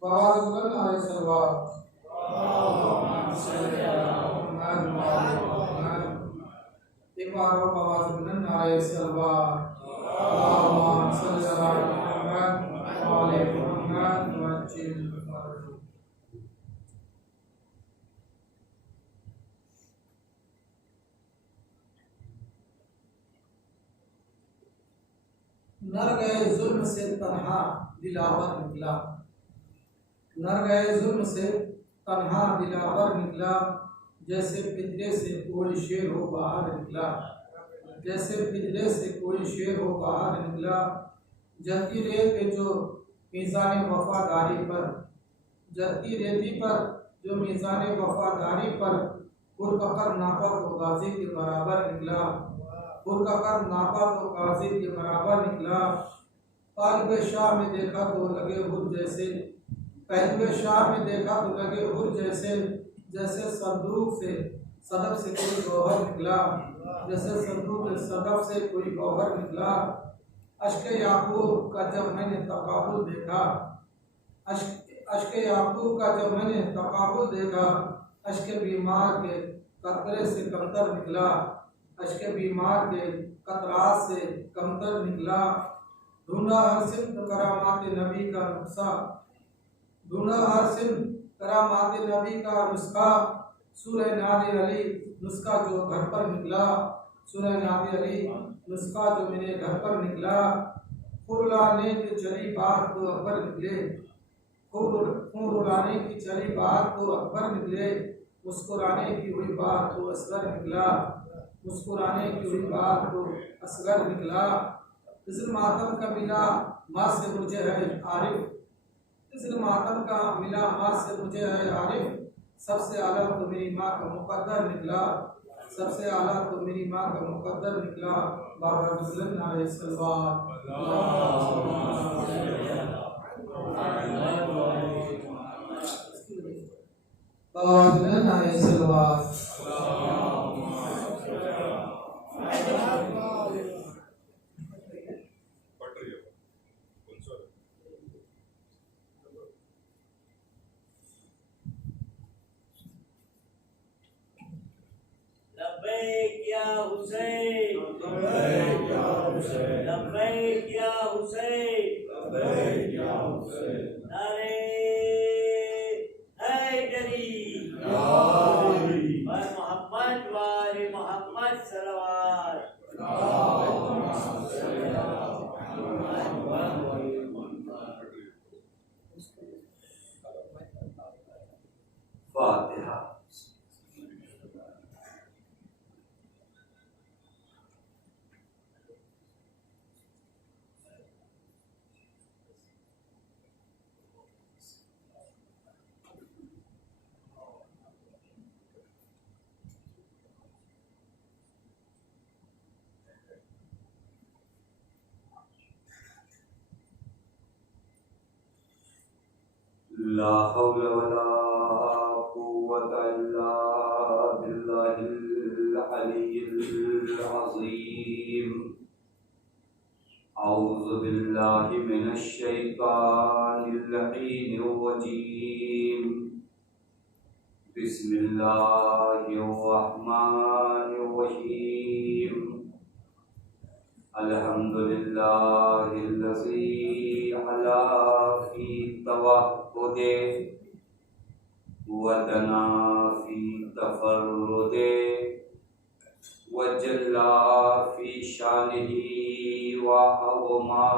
Bahagian hari selwa. Allahumma salli ala Muhammad wa ali Muhammad. Ibarat bahagian hari selwa. Allahumma salli ala Muhammad wa ali Muhammad wa ajil farajum. नर गए जुल्म से तन्हा दिलावर निकला. नर गए जुल्म से तन्हा दिलावर निकला. जैसे पिंजरे से कोई शेर हो बाहर निकला. जैसे पिंजरे से कोई शेर हो बाहर निकला. जलती रेत पे जो मीज़ान वफादारी पर जलती रेती पर जो मीज़ान वफादारी पर पुरककर नापा तो गाजी के बराबर निकला. पुरककर नापा तो गाजी के बराबर निकला. तालिब शाह में देखा तो लगे हुर जैसे. पहलवे शाह में देखा तो लगे हुर जैसे. जैसे संदूक से सदफ से कोई गौहर निकला. जैसे संदूक से सदफ से कोई गौहर निकला. अश्के याकूब का जब मैंने तकाबुल देखा. अश्के याकूब का जब मैंने तकाबुल देखा. अश्के बीमार के कतरे से कतर निकला. अश्क बीमार के कतरात से कमतर निकला। ढूंढा हर सिमत करामात नबी का नुस्खा, ढूंढा हर सिमत करामात नबी का नुस्खा। सूरह नादे अली नुस्खा जो घर पर निकला, सूरह नादे अली नुस्खा जो मेरे घर पर निकला। फुलाने की चली बात तो अकबर निकले, फुलाने की चली बात तो अकबर निकले। मुस्कुराने की हुई बात तो असगर निकला, मुस्कुराने की हुई बात तो असगर निकला। इस मातम का मिला माँ से मुझे है आरिफ, इस मातम का मिला माँ से मुझे है आरिफ। सबसे आला तो मेरी माँ का मुकद्दर निकला, सबसे आला तो मेरी माँ का मुकद्दर निकला। बाबा सल्लल्लाहु अलैहि वसल्लम। लब्बैक या हुसैन, लब्बैक या हुसैन, लब्बैक या हुसैन, लब्बैक या हुसैन। नारे हैदरी, मोहम्मद वाले मोहम्मद सल्लल्लाहु फातिहा। ला हौला वला कुव्वता इल्ला बिल्लाहिल अलिय्यिल अज़ीम। औज़ु बिल्लाहि मिनश शैतानिर लईनिर रजीम। बिस्मिल्लाहिर रहमानिर रहीम। अल्हम्दुलिल्लाहिल्लज़ी अला फी तवक्कुदे वदना फी तफर्रुदे वजल्ला फी शानिही वअज़मा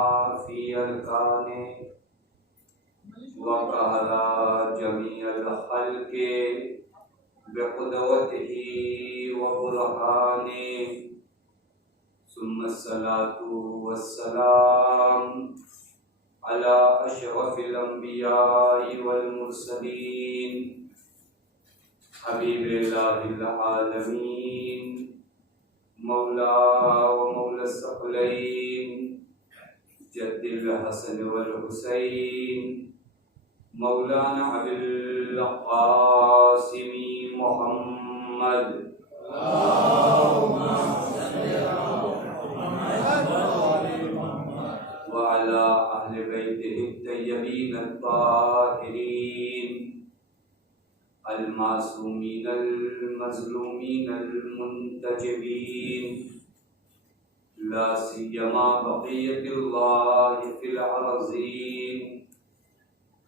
फी अरकाने वक़हरा जमीअल खल्क़ि बिक़ुदरतिही व बुरहाने। सुम्मस्सलातु वस्सलाम अला अशरफिल अंबिया'i वल मुरसलीन हबीबिल्लाहिल आलमीन मौला व मौला सकलैन जद्दिल हसन वल हुसैन मौलाना अबिल क़ासिमी मुहम्मद। वअला अहले बैतिहि तय्यबीन अत्ताहिरीन अल-मासूमीन अल-मज़लूमीन अल-मुंतजबीन ला सियमा बक़ियतुल्लाहि फिल अर्ज़ीन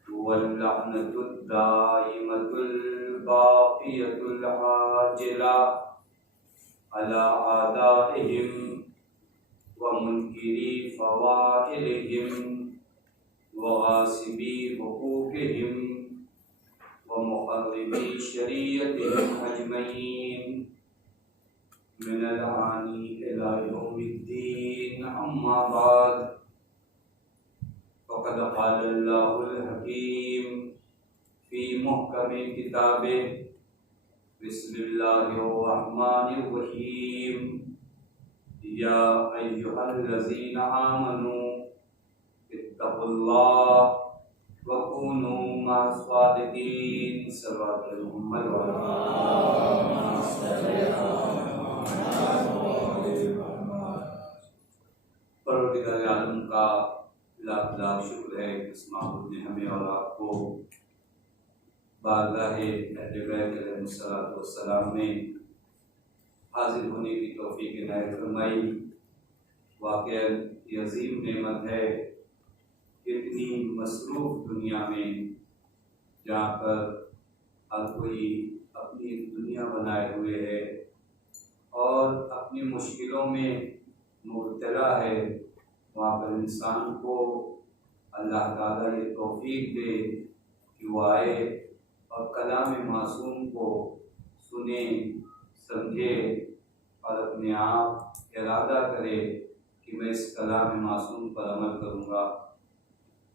वल्लअनतुद दाइमतुल बाक़ियतुल आजिला अला आदाइहिम व मुनकिरी फ़वाइलिहिम व गासिबी हुकूकिहिम व मुख़र्रिबी शरीयतिहिम अजमईन मिनल आनी इला यौमिद्दीन। अम्मा बाद फ़क़द क़ालल्लाहुल हकीम फ़ी मुहकमि किताबिहि बिस्मिल्लाहिर रहमानिर रहीम। या अय्युहल्लज़ीना आमनू इत्तक़ुल्लाह व कूनू मअस-सादिक़ीन। सल्लल्लाहु अलैहि वसल्लम। परवरदिगार आलम का लाख लाख शुक्र है कि इस माहौल ने हमें और आपको बारगाह अहले बैत अलैहिस्सलाम में हाजिर होने की तौफीक इनायत फरमाई। वाक़ई ये अजीम नेमत है, इतनी मसरूफ़ दुनिया में जहाँ पर हर कोई अपनी दुनिया बनाए हुए है और अपनी मुश्किलों में मुब्तला है, वहाँ पर इंसान को अल्लाह ताला ये तौफीक दे कि वो आए और कलाम मासूम को सुने, समझे और अपने आप इरादा करे कि मैं इस कलाम मासूम पर अमल करूँगा।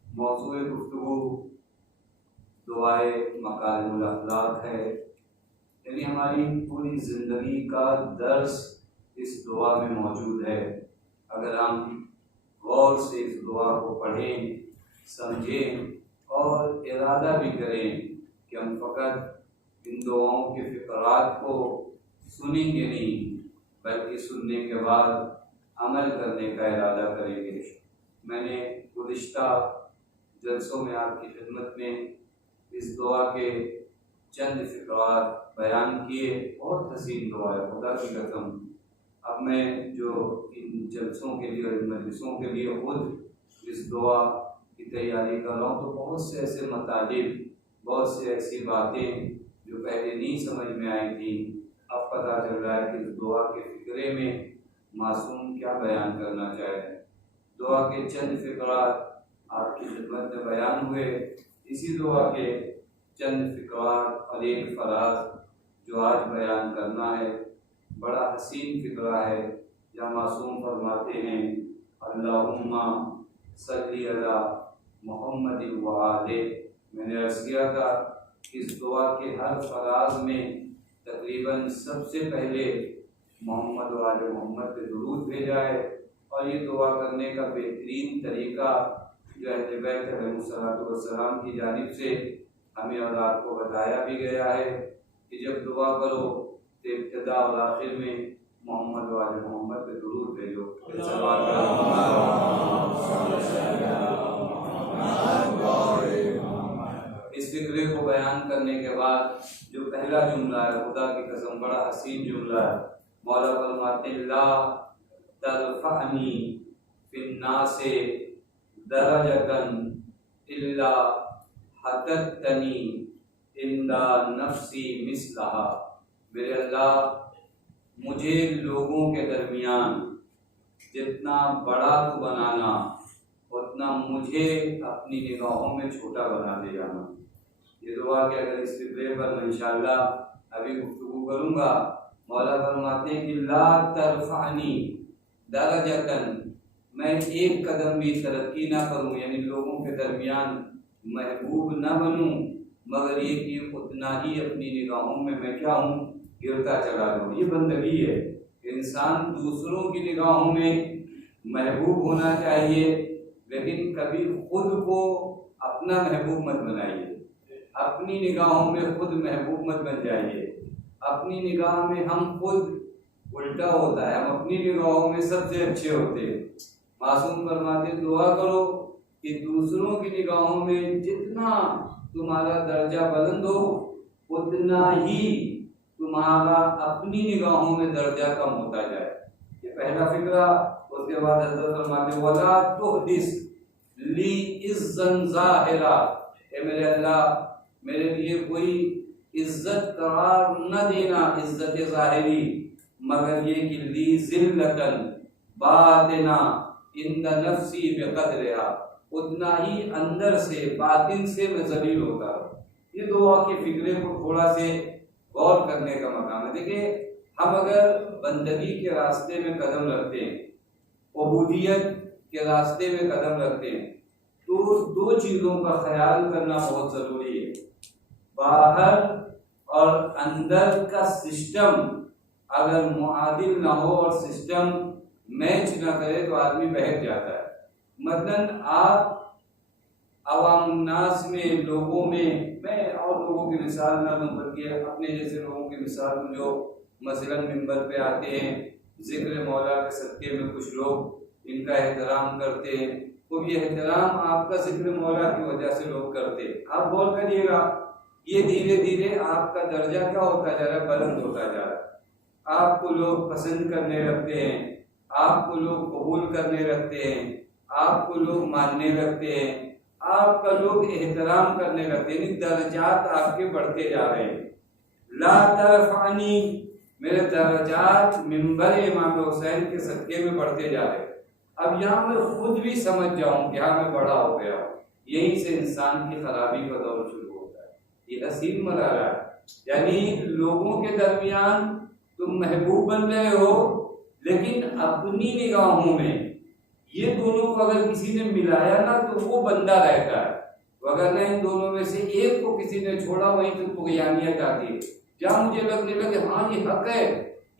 मौज़ूए गुफ्तगू दुआए मकारिमुल अखलाक है, यानी हमारी पूरी ज़िंदगी का दर्स इस दुआ में मौजूद है। अगर हम गौर से इस दुआ को पढ़ें, समझें और इरादा भी करें कि हम फ़कत इन दुआओं के फ़िक़रात को सुनेंगे नहीं, बल्कि सुनने के बाद अमल करने का इरादा करेंगे। मैंने गुज़िश्ता जलसों में आपकी खिदमत में इस दुआ के चंद फ़िक़रात बयान किए। बहुत हसीन दुआ है, खुदा की कसम। अब मैं जो इन जलसों के लिए और इन मजलिसों के लिए खुद इस दुआ की तैयारी कर रहा हूँ, तो बहुत से ऐसे मतालिब, बहुत से ऐसी बातें जो पहले नहीं समझ में आई थी, अब पता चल रहा है कि इस दुआ के फ़िक्रे में मासूम क्या बयान करना चाहे। दुआ के चंद फ़िक़रात आपकी खिदमत में बयान हुए। इसी दुआ के चंद फ़िक़रात और एक फ़राज़ जो आज बयान करना है, बड़ा हसीन फ़िक्रा है, जहाँ मासूम फरमाते हैं अल्लाहुम्मा सल्ली अला मुहम्मद व आले। मैंने अर्ज़ किया था इस दुआ के हर फ़राज़ में तकरीबन सबसे पहले मोहम्मद व आले मोहम्मद पे दुरूद भेजा है। और ये दुआ करने का बेहतरीन तरीका जो अहले बैत अलैहिमुस्सलातु वस्सलाम की जानिब से हमें और आपको बताया भी गया है कि जब दुआ करो तो इब्तिदा और आखिर में मोहम्मद व आले मोहम्मद पे दुरूद भेजो। इस फिक्रे को बयान करने के बाद जो पहला जुमला है, खुदा की कसम बड़ा हसीन जुमला है। मौला फरमाते ला तरफ़अनी फिन्नासे दरजतन इल्ला हततनी इंदा नफ्सी मिसलहा। मेरे अल्लाह, मुझे लोगों के दरमियान जितना बड़ा तू बनाना, उतना मुझे अपनी निगाहों में छोटा बना दे जाना। ये दुआ के अगर इस फिक्रे पर मैं इंशाअल्लाह अभी गुफ्तगू करूँगा। मौला फरमाते हैं कि ला तरफ़अनी दरजतन, मैं एक कदम भी तरक्की ना करूँ, यानी लोगों के दरमियान महबूब न बनूँ, मगर ये कि उतना ही अपनी निगाहों में मैं क्या हूँ, गिरता चला जाऊँ। ये बंदगी है। इंसान दूसरों की निगाहों में महबूब होना चाहिए, लेकिन कभी खुद को अपना महबूब मत बनाइए। अपनी निगाहों में खुद महबूब मत बन जाइए। अपनी निगाह में हम खुद उल्टा होता है, हम अपनी निगाहों में सबसे अच्छे होते हैं। मासूम फरमाते दुआ करो कि दूसरों की निगाहों में जितना तुम्हारा दर्जा बुलंद हो, उतना ही तुम्हारा अपनी निगाहों में दर्जा कम होता जाए। ये पहला फिक्रा। उसके बाद हज़रत फरमाते वला तुहदिस ली इज़्ज़न ज़ाहिरा, ए मेरे अल्लाह, मेरे लिए कोई इज्जत करार न देना, इज्जत ज़ाहिरी, मगर ये कि ली ज़िल्लतन बातिना इंदा नफ्सी बिक़द्रिहा, उतना ही अंदर से बातिन से मैं ज़लील होता हूँ। ये दुआ के फिक्रे को थोड़ा से गौर करने का मकाम है। देखिए, हम अगर बंदगी के रास्ते में कदम रखते हैं, उबूदियत के रास्ते में कदम रखते हैं, तो दो चीज़ों का ख्याल करना बहुत ज़रूरी है। बाहर और अंदर का सिस्टम अगर मुआदिल ना हो और सिस्टम मैच ना करे तो आदमी बहक जाता है। मतलब आप अवामुन्नास में, लोगों में, मैं और लोगों की मिसाल ना दूं, बल्कि अपने जैसे लोगों की मिसाल दूं जो मसलन मिंबर पे आते हैं, जिक्र मौला के सदके में कुछ लोग इनका एहतराम करते हैं, तो ये एहतराम आपका जिक्र मौला की वजह से लोग करते हैं। आप गौर करिएगा, ये धीरे धीरे आपका दर्जा क्या होता जा रहा है, बुलंद होता जा रहा है। आपको लोग पसंद करने लगते हैं, आपको लोग कबूल करने लगते हैं, आपको लोग मानने लगते हैं, आपका लोग एहतराम करने लगते हैं, दर्जात आपके बढ़ते जा रहे हैं। ला तरफानी, मेरे दर्जात मिंबर इमाम हुसैन के सदके में बढ़ते जा रहे हैं। अब यहाँ मैं खुद भी समझ जाऊं कि हाँ मैं बड़ा हो गया हूँ, यहीं से इंसान की खराबी का दौर शुरू होता है। ये हसीन मरारा है, यानी लोगों के दरमियान तुम महबूब बन रहे हो, लेकिन अपनी निगाहों में ये दोनों को अगर किसी ने मिलाया ना तो वो बंदा रहता है, वगरना इन दोनों में से एक को किसी ने छोड़ा वहीं तो तुगयानियत आती है। जहाँ मुझे लगने लगे हाँ ये हक है,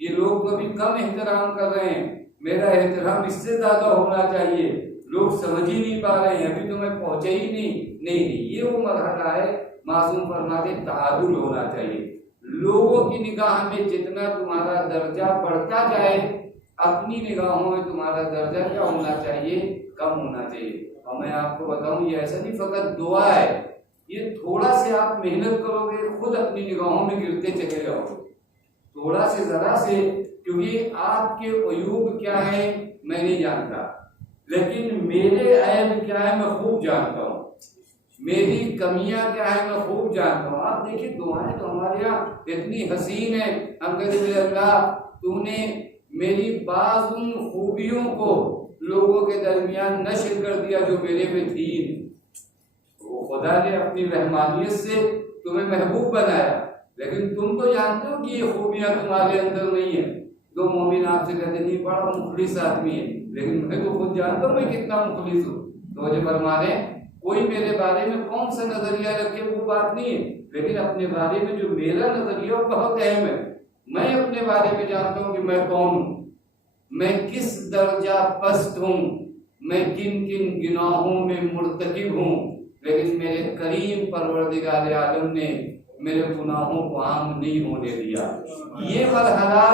ये लोग तो अभी कम एहतराम कर रहे हैं, मेरा एहतराम इससे ज्यादा होना चाहिए, लोग समझ ही नहीं पा रहे हैं, अभी तो मैं पहुंचे ही नहीं, ये वो मरहला है। मासूम फरमाते तारुल होना चाहिए। लोगों की निगाह में जितना तुम्हारा दर्जा बढ़ता जाए, अपनी निगाहों में तुम्हारा दर्जा क्या होना चाहिए, कम होना चाहिए। और मैं आपको बताऊं, ये ऐसा नहीं फकत दुआ है, ये थोड़ा से आप मेहनत करोगे खुद अपनी निगाहों में गिरते चले जाओगे, थोड़ा से जरा से, क्योंकि आपके अयूब क्या है मैं नहीं जानता, लेकिन मेरे ऐब क्या है मैं खूब जानता हूँ, मेरी कमियां क्या है मैं खूब जानता हूँ। आप देखिए दुआएं तो हमारे यहाँ इतनी हसीन है, हम कहते हैं अल्लाह तूने मेरी बाज़ उन खूबियों को लोगों के दरमियान नश्र कर दिया जो मेरे में थी। वो खुदा ने अपनी रहमानियत से तुम्हें महबूब बनाया, लेकिन तुम तो जानते हो कि ये खूबियां तुम्हारे अंदर नहीं है। दो मोमिन आपसे कहते नहीं बड़ा मुखलिस आदमी है, लेकिन मैं तो खुद जानता हूँ मैं कितना मुखलिस हूँ। तो मुझे फरमाने कोई मेरे बारे में कौन सा नजरिया रखे वो बात नहीं है, लेकिन अपने बारे में जो मेरा नजरिया वो बहुत अहम है। मैं अपने बारे में जानता हूँ कि मैं कौन हूँ, मैं किस दर्जा पस्त हूँ, मैं किन किन गुनाहों में मुर्तकिब हूँ, लेकिन मेरे करीम परवरदिगार आलम ने मेरे गुनाहों को आम नहीं होने दिया। ये मरहला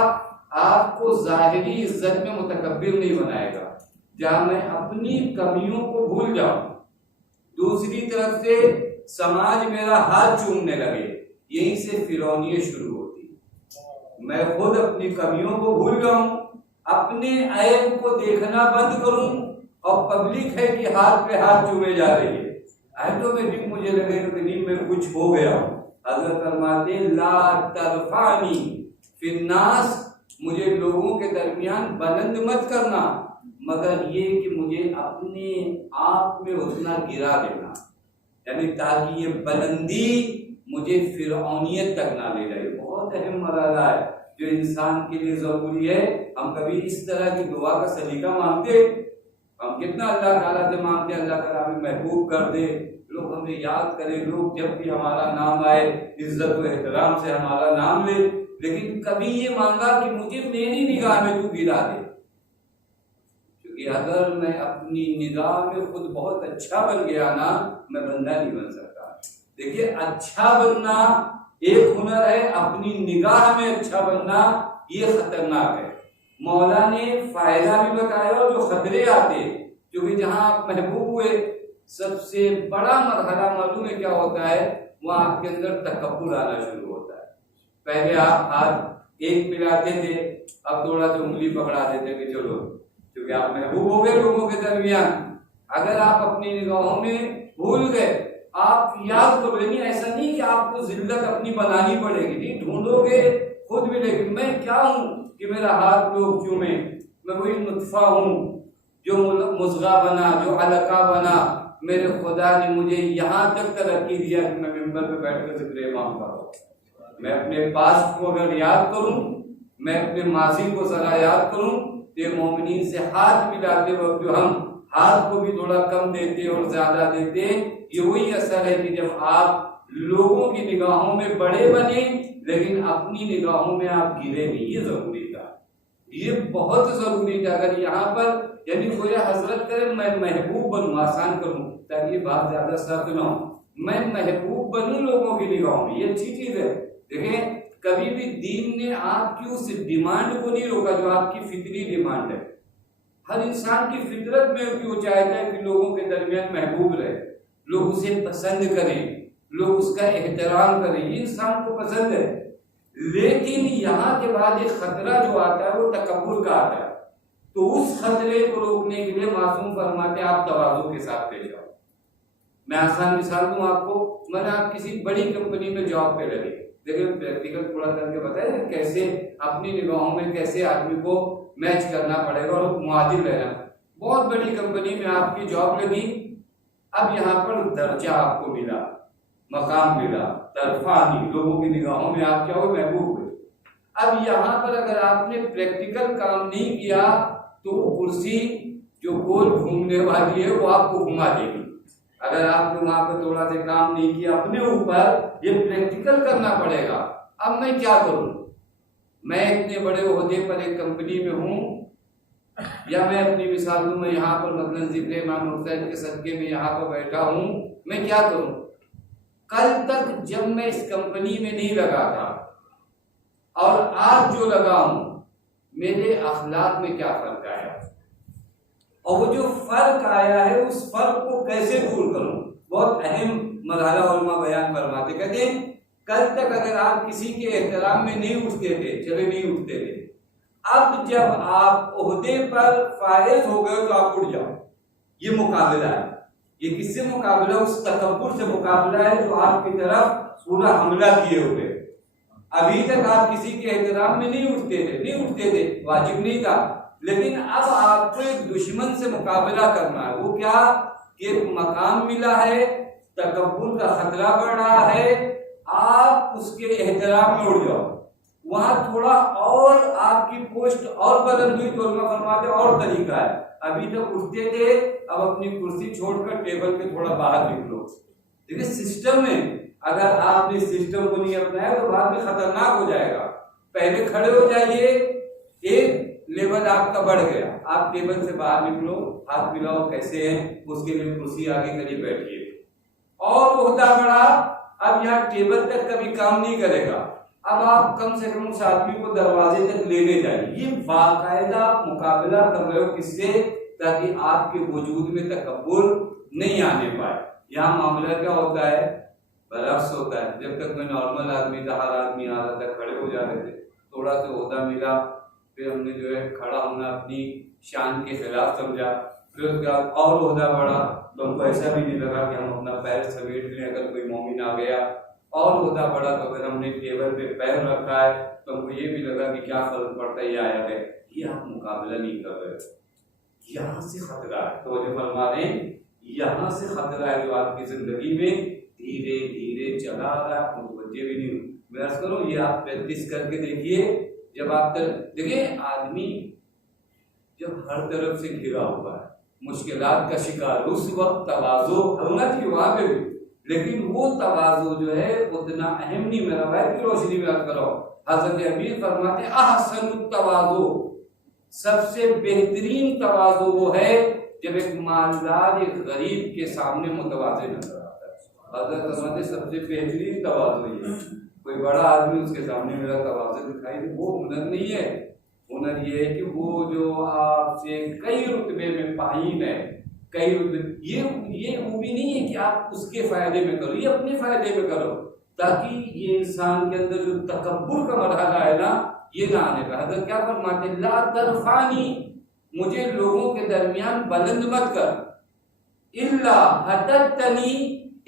आपको जाहिरी इज्जत में मुतकब्बिर नहीं बनाएगा, जहाँ मैं अपनी कमियों को भूल जाऊं, दूसरी तरफ से समाज मेरा हाथ चूमने लगे, यहीं से फिरौनियत शुरू होती है। मैं खुद अपनी कमियों को भूल जाऊं, अपने ऐब को देखना बंद करूं, और पब्लिक है कि हाथ पे हाथ चूमे जा रही है, ऑटोमेटिक मुझे लगेगा कि नहीं मैं कुछ हो गया हूं। हजरत फरमाते ला तरफानी फिन्नास, मुझे लोगों के दरमियान बुलंद मत करना, मगर ये कि मुझे अपने आप में उतना गिरा देना, यानी ताकि ये बुलंदी मुझे फिरौनियत तक ना ले जाए। बहुत अहम मरहला है जो इंसान के लिए जरूरी है। हम कभी इस तरह की दुआ का सलीका मांगते, हम कितना अल्लाह ताला से मांगते अल्लाह ताला हमें महबूब कर दे, लोग हमें याद करें, लोग जब भी हमारा नाम आए इज्जत व एहतराम से हमारा नाम ले, लेकिन कभी ये मांगा कि मुझे मेरी निगाह में तू गिरा दे। क्योंकि अगर मैं अपनी निगाह में खुद बहुत अच्छा बन गया ना, मैं बंदा नहीं बन सकता। देखिए अच्छा बनना एक हुनर है, अपनी निगाह में अच्छा बनना ये खतरनाक है। मौला ने फायदा भी बताया और जो खतरे आते, क्योंकि जहां आप महबूब हुए सबसे बड़ा मरहला मालूम है क्या होता है, वहां आपके अंदर तकब्बुर आना शुरू होता है। पहले आप हाथ एक मिलाते थे, अब थोड़ा सा उंगली पकड़ा देते कि चलो, क्योंकि आप महबूब हो गए लोगों के दरमियान। अगर आप अपनी निगाहों में भूल गए, आप याद करो, लेकिन ऐसा नहीं कि आपको जिल्लत अपनी बनानी पड़ेगी, नहीं ढूंढोगे खुद भी, लेकिन मैं क्या हूं कि मेरा हाथ लोग चूमे, मैं वही नुत्फा हूं जो मुज़गा बना, जो अलका बना। मेरे खुदा ने मुझे यहाँ तक तरक्की दिया कि मैं मिंबर पे बैठकर जिक्र इमाम करूं। मैं अपने पास्ट को अगर याद करूं, मैं अपने माजी को जरा याद करूं, तो मोमिनीन से हाथ मिलाते वक्त जो हम हाथ को भी थोड़ा कम देते और ज्यादा देते, ये वही असर है कि जब आप लोगों की निगाहों में बड़े बने लेकिन अपनी निगाहों में आप गिरे नहीं। ये जरूरी था, ये बहुत जरूरी था। अगर यहाँ पर यानी कोई हजरत करे मैं महबूब बनूं, आसान करूं ताकि ये बात ज्यादा सख्त ना हो, मैं महबूब बनूं लोगों की निगाहों में, ये अच्छी चीज है। देखें कभी भी दीन ने आपकी उस डिमांड को नहीं रोका जो आपकी फितरी डिमांड है। हर इंसान की फितरत में कि वो चाहता है कि लोगों के दरमियान महबूब रहे, लोग उसे पसंद करें, लोग उसका एहतराम करें, ये इंसान को पसंद है। लेकिन यहाँ के बाद एक खतरा जो आता है वो तकब्बुर का आता है। तो उस खतरे को रोकने के लिए मासूम फरमाते हैं आप तवाज़ु के साथ पेश आओ। मैं आसान मिसाल दूं आपको, मैंने आप किसी बड़ी कंपनी में जॉब पे लगे, देखिए प्रैक्टिकल थोड़ा करके बताया कैसे अपनी निगाहों में कैसे आदमी को मैच करना पड़ेगा और मुआदिल रहना। बहुत बड़ी कंपनी में आपकी जॉब लगी, अब यहाँ पर दर्जा आपको मिला, मकाम मिला, तरफानी, लोगों की निगाहों में आप क्या हो, महबूब हुए। अब यहाँ पर अगर आपने प्रैक्टिकल काम नहीं किया तो वो कुर्सी जो गोल घूमने वाली है वो आपको घुमा देगी। अगर आपने वहां पर थोड़ा सा काम नहीं किया अपने ऊपर, ये प्रैक्टिकल करना पड़ेगा। अब मैं क्या करूं, मैं इतने बड़े ओहदे पर एक कंपनी में हूं, या मैं अपनी मिसाल दूं, मैं यहाँ पर मतलब जिक्र इमाम हुसैन के सदके में यहाँ पर बैठा हूं, मैं क्या करूं। कल तक जब मैं इस कंपनी में नहीं लगा था और आज जो लगा हूं, मेरे अखलाक में क्या फर्क आया, और वो जो फर्क आया है उस फर्क को कैसे दूर करूं, बहुत अहम मरहला उलमा बयान फरमाते। कहते हैं कल तक अगर आप किसी के एहतराम में नहीं उठते थे, चले नहीं उठते थे, अब जब आप ओहदे पर फायज हो गए तो आप उठ जाओ। ये मुकाबला है, ये किससे मुकाबला, उस तकब्बुर से मुकाबला है जो आपकी तरफ पूरा हमला किए हुए। अभी तक आप किसी के एहतराम में नहीं उठते थे, वाजिब नहीं था, लेकिन अब आपको एक दुश्मन से मुकाबला करना है। वो क्या कि एक मकाम मिला है, तकब्बुर का खतरा बढ़ रहा है, आप उसके एहतराम में उड़ जाओ। वहां थोड़ा और आपकी पोस्ट और बुलंद हुई तो फरमाते और तरीका है, अभी तक उठते थे, अब अपनी कुर्सी छोड़कर टेबल के थोड़ा बाहर निकलो। देखिए सिस्टम में अगर आपने सिस्टम को नहीं अपनाया तो बाद में खतरनाक हो जाएगा। पहले खड़े हो जाइए, एक लेवल आपका बढ़ गया, आप टेबल से बाहर निकलो, हाथ मिलाओ, कैसे हैं, उसके लिए कुर्सी आगे करिए, बैठिए। और ओहदा बढ़ा, अब यहाँ टेबल तक कभी काम नहीं करेगा, अब आप कम से कम उस आदमी को दरवाजे तक लेने जाइए। ये बाकायदा मुकाबला कर रहे हो किससे, ताकि आपके वजूद में तकब्बुर नहीं आने पाए। यहाँ मामला क्या होता है, बरअक्स होता है। जब तक मैं नॉर्मल आदमी था, हर आदमी आ रहा था, खड़े हो जा रहे थे, थोड़ा सा ओहदा मिला, फिर हमने जो है खड़ा होना अपनी शान के खिलाफ समझा, फिर उसके बाद और ओहदा बढ़ा तो हमको ऐसा भी नहीं लगा कि हम अपना पैर समेट लें अगर कोई मोमिन आ गया, और ओहदा बढ़ा तो अगर हमने टेबल पे पैर रखा है तो हमको ये भी लगा कि क्या फर्क पड़ता है, ये आया है। ये आप मुकाबला नहीं कर रहे, यहाँ से खतरा है। तो जो फरमा रहे हैं यहाँ से खतरा है जो आपकी जिंदगी में धीरे धीरे चला आ रहा है, मुतवज्जे भी नहीं। मैं अर्ज करूं, ये आप प्रैक्टिस करके देखिए। जब आप देखिए आदमी जब हर तरफ से घिरा हुआ है, मुश्किलात का शिकार, उस वक्त तवाज़ु होना चाहिए वहां पे भी, लेकिन वो तवाज़ु जो है उतना अहम नहीं। मेरा भाई की रोशनी में अर्ज करो, हजरत अमीर फरमाते हैं अहसनुत तवाज़ु, सबसे बेहतरीन तवाज़ु वो है जब एक मालदार एक गरीब के सामने मुतवाज़े नजर आता है। हजरत फरमाते सबसे बेहतरीन तवाज़ु ये, कोई बड़ा आदमी उसके सामने मेरा तवाज़ु दिखाई दे, वो हुनर नहीं है। हुनर ये है कि वो जो आपसे कई रुतबे में पाहीन है, कई रुतबे, ये वो भी नहीं है कि आप उसके फायदे में करो, ये अपने फायदे में करो, ताकि ये इंसान के अंदर जो तकब्बुर का मरहला है ना, ये ना आने पाए। हजरत क्या फरमाते, ला तरफानी, मुझे लोगों के दरमियान बुलंद मत कर, इल्ला हततनी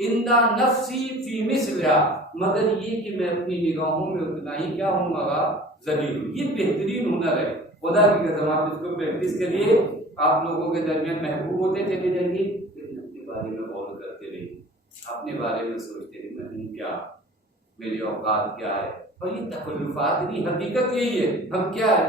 इंदा नफ्सी फी मिसला, मगर ये कि मैं अपनी निगाहों में उतना ही क्या होऊंगा, जलील। ये बेहतरीन हुनर है, खुदा की कसम आप इसको प्रैक्टिस करिए, आप लोगों के दरमियान महबूब होते चले जाएंगे। लेकिन अपने बारे में गौर करते रहिए, अपने बारे में सोचते रहिए, मैं हूँ क्या, मेरी औकात क्या है। और ये तकल्लुफात नहीं, हकीकत यही है, हम क्या है,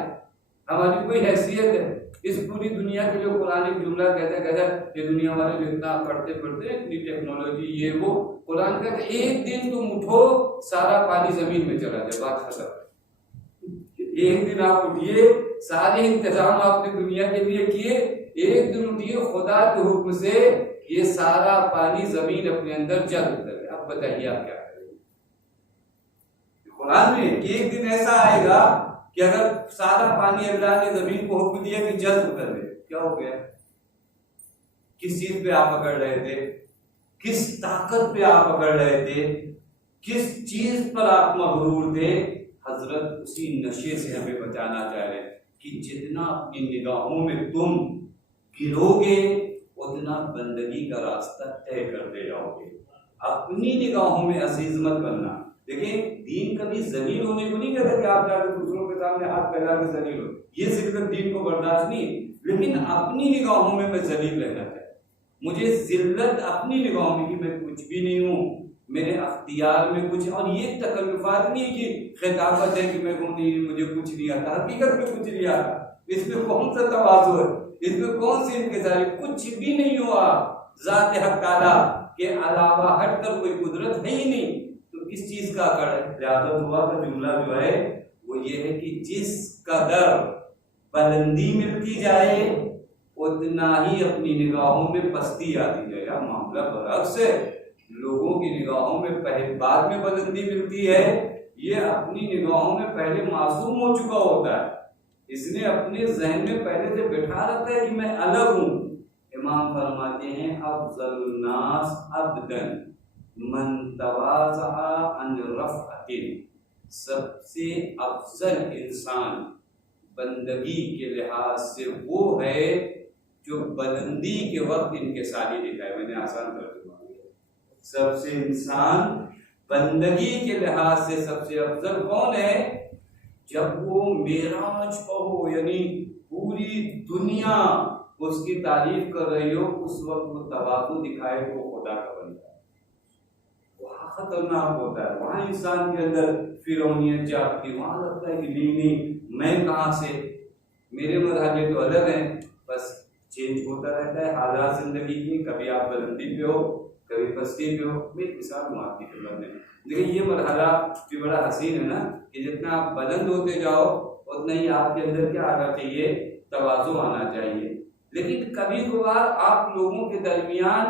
हमारी कोई हैसियत है इस पूरी दुनिया के। जो कुरान एक जुमला कहता ये दुनिया वाले जो इतना पढ़ते पढ़ते इतनी टेक्नोलॉजी ये वो, कुरान कहता एक दिन तुम उठो सारा पानी जमीन में चला जाए, बात खत्म। एक दिन आप उठिए, सारे इंतजाम आपने दुनिया के लिए किए, एक दिन उठिए खुदा के हुक्म से ये सारा पानी जमीन अपने अंदर जल्द करे। अब बताइए आप क्या करेंगे। कुरान में एक दिन ऐसा आएगा कि अगर सारा पानी अल्लाह ने जमीन को हुक्म दिया कि जल्द उतर दे, क्या हो गया? किस चीज पे आप पकड़ रहे थे, किस ताकत पे आप पकड़ रहे थे, किस चीज पर आप मगरूर थे, हजरत उसी नशे से हमें बचाना चाह रहे हैं कि जितना अपनी निगाहों में तुम गिरोगे उतना बंदगी का रास्ता तय करते जाओगे। अपनी निगाहों में अजीज मत बनना। देखिए, दीन कभी जलील होने को नहीं कहता कि आप जाकर दूसरों के सामने हाथ फैला के जलील हो, ये जिल्लत दीन को बर्दाश्त नहीं, लेकिन अपनी निगाहों में मैं जलील रहना चाहिए। मुझे जिल्लत अपनी निगाहों में कि मैं कुछ भी नहीं हूँ, मेरे अख्तियार में कुछ, और ये तकल्लुफात नहीं कि खिताबत है कि मैं को नहीं, मुझे कुछ नहीं आता, हकीकत में कुछ नहीं आता। इसमें कौन सा तवाज़ु है, इसमें कौन सी इनकिसारी, कुछ भी नहीं हुआ। ज़ात हक ताला के अलावा हटकर कोई कुदरत है ही नहीं, तो किस चीज का अकड़ है। लिहाजा दुआ का जुमला जो है वो ये है कि जिस कदर बुलंदी मिलती जाए उतना ही अपनी निगाहों में पस्ती आती जाए। यार मामला बरअक्स है, लोगों की निगाहों में पहले बाद में बुलंदी मिलती है, ये अपनी निगाहों में पहले मासूम हो चुका होता है। इसने अपने जहन में पहले से बैठा रखा है कि मैं अलग हूँ। इमाम फरमाते हैं अफज़लुन नास अब्दन मन तवाज़ा अन रफ़अतिन, सबसे अफजल इंसान बंदगी के लिहाज से वो है जो बुलंदी के वक्त इनकिसारी दिखाए। मैंने आसान तर्जुमा किया। सबसे इंसान बंदगी के लिहाज से सबसे अफजल कौन है? जब वो मेराज पर हो, यानी पूरी दुनिया उसकी तारीफ कर रही हो, उस वक्त वो तवाज़ु दिखाए तो खुदा का बंदा है। वहाँ खतरनाक होता है, वहाँ इंसान के अंदर फिरौनियत जागती, वहाँ लगता है कि नहीं मैं कहाँ से, मेरे मरहले तो अलग हैं। बस चेंज होता रहता है हालात जिंदगी की, कभी आप बुलंदी पे हो, कभी पस्ती पे हो। मैं मिसाल हूँ आपकी खिदमत में, लेकिन ये मरहला भी बड़ा हसीन है ना कि जितना आप बुलंद होते जाओ उतना ही आपके अंदर क्या आना चाहिए, तवाज़ु आना चाहिए। लेकिन कभी कभार आप लोगों के दरमियान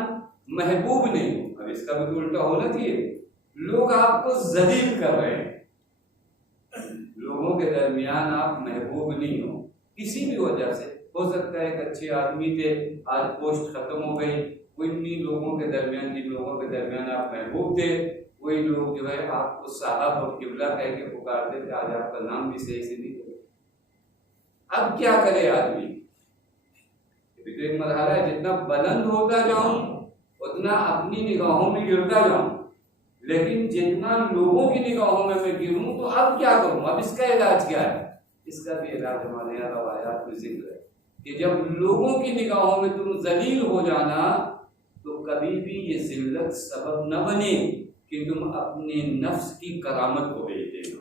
महबूब नहीं हो। अब इसका भी उल्टा होना चाहिए, लोग आपको जलील कर रहे हैं, लोगों के दरमियान आप महबूब नहीं हो किसी भी वजह से। हो सकता है एक अच्छे आदमी थे, आज पोस्ट खत्म हो गई, उन्हीं लोगों के दरमियान, जिन लोगों के दरमियान आप महबूब थे, वही लोग जो है आपको साहब और किबला कह के पुकारते थे, आज आपका नाम भी सही से नहीं करे। अब क्या करे आदमी? तो एक मरहला है, जितना बुलंद होता जाऊं उतना अपनी निगाहों में गिरता जाऊं, लेकिन जितना लोगों की निगाहों में मैं गिरूं तो अब क्या करूं? अब इसका इलाज क्या है? इसका भी इलाज हमारे यहाँ रवायात में जिक्र है कि जब लोगों की निगाहों में तुम जलील हो जाना तो कभी भी ये जिल्लत सबब न बने कि तुम अपने नफ्स की करामत को बेच देना।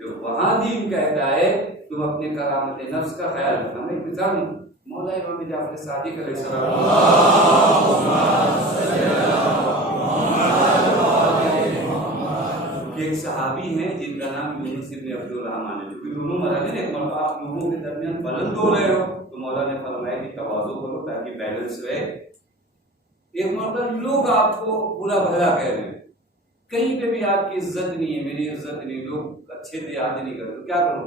तो वहां दीन कहता है तुम अपने करामत नफ्स का ख्याल रखना। मैं मिसाल हूं, मौला इमाम जाफर सादिक अलैहिस्सलाम एक सहाबी हैं जिनका नाम यूनुस इब्न अब्दुल रहमान है। दोनों मरहले एक मरतबा आप लोगों के दरमियान बुलंद हो रहे हो तो मौला ने फरमाया कि तवाज़ु करो ताकि बैलेंस रहे। एक मरतबा लोग आपको बुरा भला कह रहे हैं, कहीं पे भी आपकी इज्जत नहीं है, मेरी इज्जत नहीं, लोग अच्छे से याद नहीं करते, क्या करो?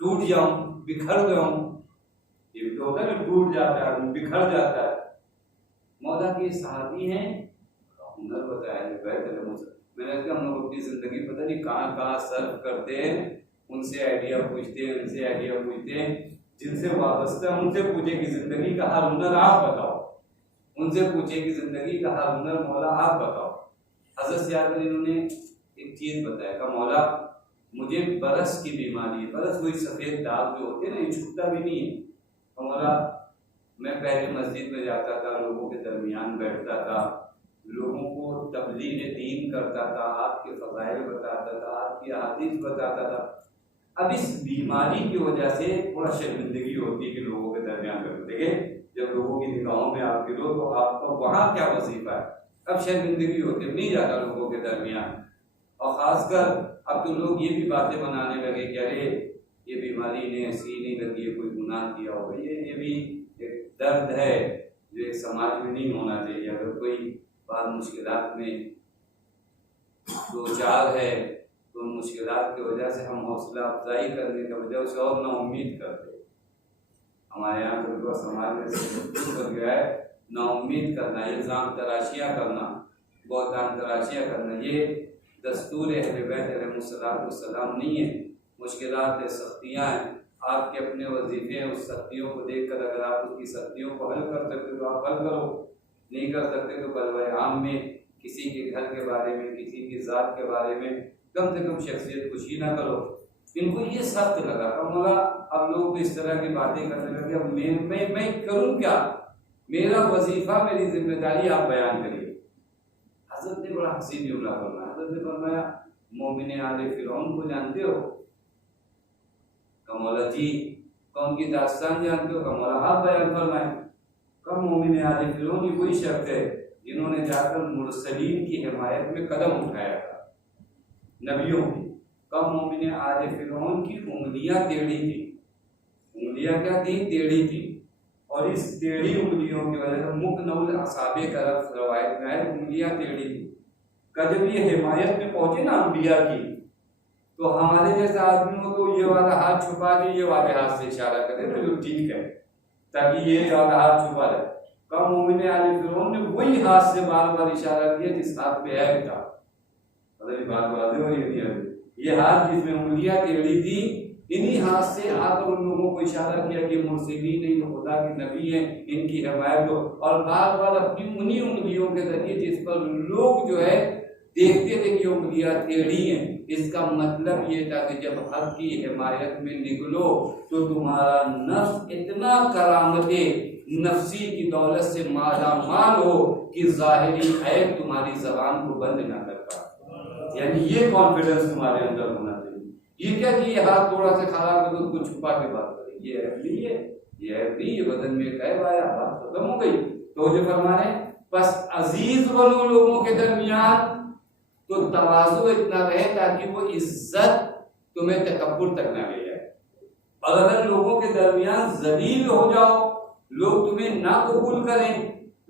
टूट जाऊं, बिखर जाऊं। ये तो होता है, टूट जाता है आदमी, बिखर जाता है। मौला के सहाबी हैं, हुनर बताया है बेहतर मुझसे। मैंने कहा हम लोग अपनी जिंदगी पता नहीं कहाँ कहाँ सर्व करते हैं, उनसे आइडिया पूछते हैं, उनसे आइडिया पूछते हैं, जिनसे वाबस्ता उनसे पूछे कि जिंदगी का हर हुनर आप बताओ, उनसे पूछे कि जिंदगी का हर हुनर मौला आप बताओ। हज़रत सियाद अली इन्होंने एक चीज बताया, कहा मौला मुझे बरस की बीमारी है, बरस वही सफेद दाग जो होते हैं ना, ये छूटता भी नहीं है। तो मौला मैं पहले मस्जिद में जाता था, लोगों के दरमियान बैठता था, लोगों को तबलीग दीन करता था, आपके फज़ाइल बताता था, आपकी हदीस बताता था। अब इस बीमारी की वजह से थोड़ा शर्मिंदगी होती है कि लोगों के दरमियान बैठो। देखिए जब लोगों की निगाहों में आप गिरो तो आपका वहाँ क्या वजीफा है, अब शर्मिंदगी होती है, नहीं जाता लोगों के दरमियान। और ख़ासकर अब तो लोग ये भी बातें बनाने लगे कि अरे ये बीमारी इन्हें ऐसी नहीं लगी है, कोई गुनाह किया होगा। ये भी एक दर्द है जो एक समाज में नहीं होना चाहिए। अगर कोई बात मुश्किलात में दो चार है तो उन मुश्किलात की वजह से हम हौसला अफजाई करने की वजह से और ना उम्मीद करते। हमारे यहाँ तो समाज में बन गया है ना उम्मीद करना, इल्ज़ाम तराशियाँ करना, बहतान तराशियाँ करना। ये दस्तूर अहले बैत अलैहिस्सलाम नहीं है। मुश्किलात है, सख्तियाँ हैं, आपके अपने वजीफे हैं। उस सख्तियों को देखकर अगर आप उसकी सख्तियों को हल कर सकते तो आप हल करो, नहीं कर सकते तो बलवाए आम में किसी के घर के बारे में, किसी की ज़ात के बारे में कम से कम शख्सियत कुशी ना करो। इनको ये सख्त लगा। अब मौला अब लोग तो इस तरह की बातें करने लगे, अब मैं करूँ क्या, मेरा वजीफा मेरी जिम्मेदारी आप बयान करिए। हज़रत ने बड़ा हसीन जुमला फरमाया। हज़रत ने फरमाया मोमिन आले फिरौन को जानते हो? कमौला जी कौन की दास्तान जानते हो? कमौला आप बयान फरमाए। कम मोमिन आले फिरौन ये वही शख्स है जिन्होंने जाकर मुरसलीन की हिमायत में कदम उठाया था, नबियों की। कम मोमिन आले फिरौन की उंगलियां टेढ़ी थी। उंगलियां क्या थी? टेढ़ी थी। और इस टेढ़ी उंगलियों की वजह से मुकनउल असाबे का रवायत में है, उंगलियां टेढ़ी थी। जब ये हिमायत में पहुंचे ना अंबिया की, तो हमारे जैसा आदमी हो तो ये वाला हाथ छुपा के ये वाले हाथ से इशारा करे तो जो ठीक है, ताकि ये वाला हाथ छुपा रहे। कम मोमिन आले फिरौन ने वही हाथ से बार बार इशारा किया जिस हाथ पे है था। मतलब बात वाज़ेह हो रही है, ये हाथ जिसमें उंगलियां टेढ़ी थी, इन्हीं हाथ से आकर उन लोगों को इशारा किया कि मुरसलीन नहीं तो खुदा के नबी हैं, इनकी हिमायत हो। और बार बार अपनी उन्हीं उंगलियों के जरिए जिस पर लोग जो है देखते थे कि उंगलियां टेढ़ी हैं, इसका मतलब ये था कि जब हक की हिमायत में निकलो तो तुम्हारा नफ्स इतना करामते नफ्सी की दौलत से माला माल हो कि जाहिरी ऐब तुम्हारी जबान को बंद ना कर पाए। यानी ये कॉन्फिडेंस तुम्हारे अंदर होना चाहिए। ये क्या कि ये हाथ थोड़ा सा खराब है तो उसको छुपा के बात करें, ये ऐब नहीं है, ये ऐब नहीं, ये बदन में एक ऐब आया, बात खत्म हो गई। तो जो फरमा रहे बस अजीज बनो लोगों के दरमियान तो तवाज़ु इतना रहे ताकि वो इज्जत तुम्हें तकब्बुर तक ना ले जाए। और अगर लोगों के दरमियान जलील हो जाओ, लोग तुम्हें ना कबूल करें,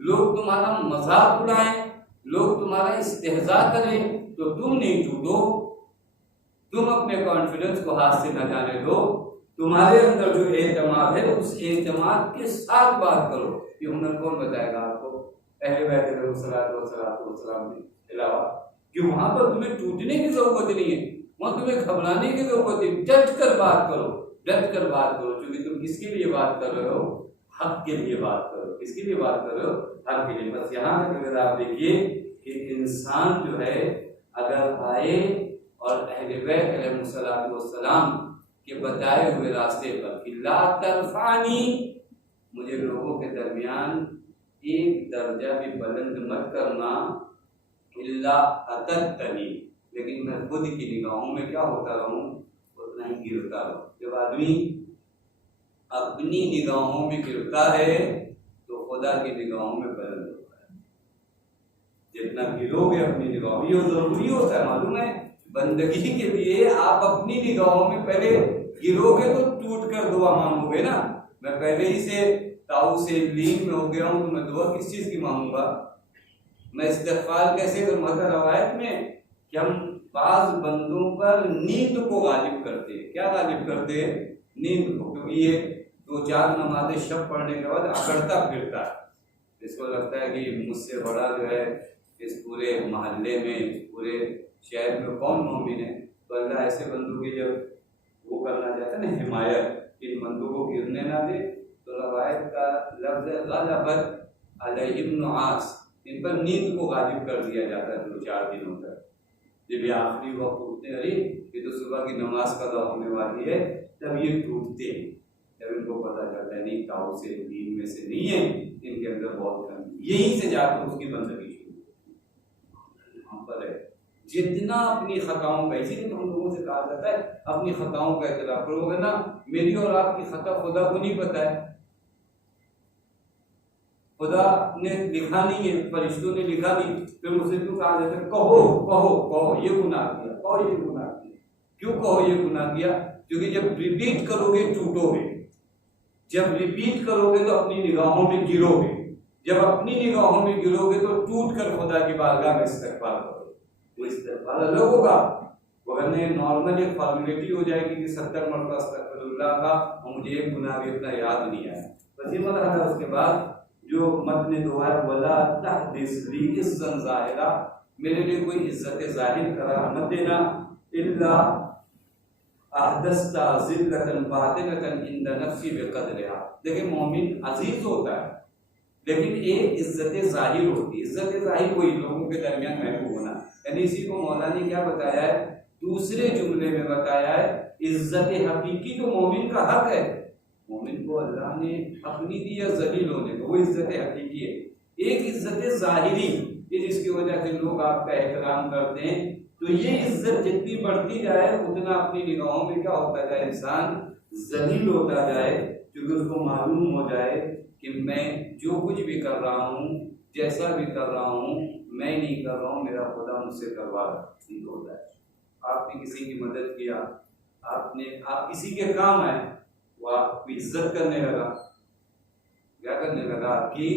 लोग तुम्हारा मजाक उड़ाएं, लोग तुम्हारा इस्तेहजा करें, तो तुम नहीं टूटो, तुम अपने कॉन्फिडेंस को हाथ से न जाने दो। तुम्हारे अंदर जो एतमाद है उस एतमाद के साथ बात करो। ये हुनर कौन बताएगा आपको? अहले बैत अलैहिस्सलाम के अलावा। कि वहां पर तुम्हें टूटने की जरूरत नहीं है, वहां तुम्हें घबराने की जरूरत नहीं। डट कर बात करो, डट कर बात करो, क्योंकि तुम किसके लिए बात कर रहे हो? हक के लिए बात करो। किसके लिए बात कर रहे हो? हक के लिए। बस यहाँ तक अगर आप देखिए कि इंसान जो है अगर आए और अहले बैत अलैहिस्सलाम के बताए हुए रास्ते पर कि ला तरफानी, मुझे लोगों के दरमियान एक दर्जा भी बुलंद मत करना, इल्ला अततनी, लेकिन मैं खुद की निगाहों में क्या होता रहूं? उतना ही गिरता रहूं। जब आदमी अपनी निगाहों में गिरता है तो खुदा की निगाहों में बुलंद होता है। जितना गिरोगे अपनी निगाहों में, ये जरूरी होता है, मालूम है? बंदगी के लिए आप अपनी निगाहों में पहले गिरोगे तो टूट कर दुआ मांगोगे ना। मैं पहले ही से ताऊ से लीन में हो गया हूं तो मैं दुआ किस चीज की मांगूंगा? मैं इस्तिग़फ़ार कैसे करूँ? रवायत में कि हम बाज़ बंदों पर नींद को गालिब करते हैं। क्या गालिब करते हैं? नींद को। क्योंकि ये 2-4 नमाज़ें शब पढ़ने के बाद अकड़ता फिरता है। इसको लगता है कि मुझसे बड़ा जो है इस पूरे मोहल्ले में, इस पूरे शहर में कौन मोमिन है। तो अल्लाह ऐसे बंदों की जब वो करना चाहता है ना, हिमायत, इन बंदों को गिरने ना दे, तो रवायत का लफ्ज़ ग़लबत अलैहिम नुआस, इन पर नींद को गालिब कर दिया जाता है 2-4 दिनों तक। जब ये आखिरी वक्त उठते, अरे ये तो सुबह की नमाज कज़ा होने वाली है, तब ये टूटते हैं। जब इनको पता चलता है नहीं ताऊ से दीन में से नहीं है, इनके अंदर बहुत कमी, यहीं से जाकर उसकी बंदगी शुरू वहाँ पर है। जितना अपनी खताओं का, इसीलिए तो हम लोगों से कहा जाता है अपनी खताओं का इतराफ़ करो। अगर ना मेरी और आपकी खता खुदा को नहीं पता है, खुदा ने लिखा नहीं है, फरिश्तों ने लिखा नहीं, फिर मुझसे क्यों कहा जाता है कहो कहो कहो ये गुनाह किया, कहो ये गुनाह किया। क्यों कहो ये गुनाह किया? क्योंकि जब रिपीट करोगे टूटोगे, जब रिपीट करोगे तो अपनी निगाहों में गिरोगे, जब अपनी निगाहों में गिरोगे तो टूट कर खुदा की बारगाह में इस्तिग़फ़ार करोगे। वो इस्तिग़फ़ार अलग होगा, वरना नॉर्मल एक फॉर्मेलिटी हो जाएगी कि 70 मरतबा अस्तग़फ़िरुल्लाह का और मुझे एक गुनाह भी इतना याद नहीं आया। बस ये मत है। उसके बाद जो मतन दुआ है, वला तहदिस ली इज़्ज़न ज़ाहिरा, मेरे लिए कोई इज्जत जाहिर करार मत देना। इल्ला अहदस्ता जिल्लतन बातिनतन इंद नफ्सी बिक़द्रिहा। देखिए मोमिन अजीज होता है, लेकिन एक इज्जत जाहिर होती है। इज्जत जाहिर कोई लोगों के दरमियान महबूब होना, यानी इसी को मौला ने क्या बताया है, दूसरे जुमले में बताया है। इज्जत हकीकी तो मोमिन का हक है, मोमिन को अल्लाह ने अपनी दी है जलील होने को, वो इज्जत हकीकी है। एक इज्जत जाहिरी ये जिसकी वजह से लोग आपका एहतराम करते हैं, तो ये इज्जत जितनी बढ़ती जाए उतना अपनी निगाहों में क्या होता जाए, इंसान जलील होता जाए, क्योंकि उसको मालूम हो जाए कि मैं जो कुछ भी कर रहा हूँ, जैसा भी कर रहा हूँ, मैं नहीं कर रहा हूँ, मेरा खुदा मुझसे करवा ठीक होता है। आपने किसी की मदद किया, आप किसी के काम आए, वो आपकी इज्जत करने लगा, क्या करने लगा, आपकी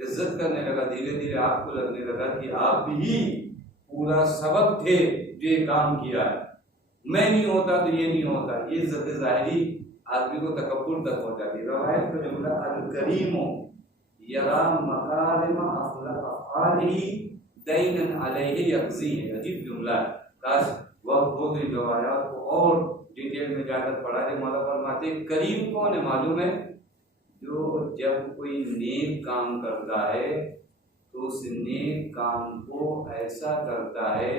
इज्जत करने लगा। धीरे धीरे आपको लगने लगा कि आप ही पूरा सबब थे जो ये काम किया है, मैं नहीं होता तो ये नहीं होता। ये इज्जत जाहिरी आदमी को तकब्बुर तक हो जाती है। रवायत का जुमला अल करीमो यरा मकारिम अफआलिही दैनन अलैहि यक़ज़ी है। अजीब जुमला है, काश वक्त हो तो इन रवायात को और डिटेल में जाकर पढ़ा जाए। मौला फरमाते करीम कौन है मालूम है, जो जब कोई नेक काम करता है तो उस नेक काम को ऐसा करता है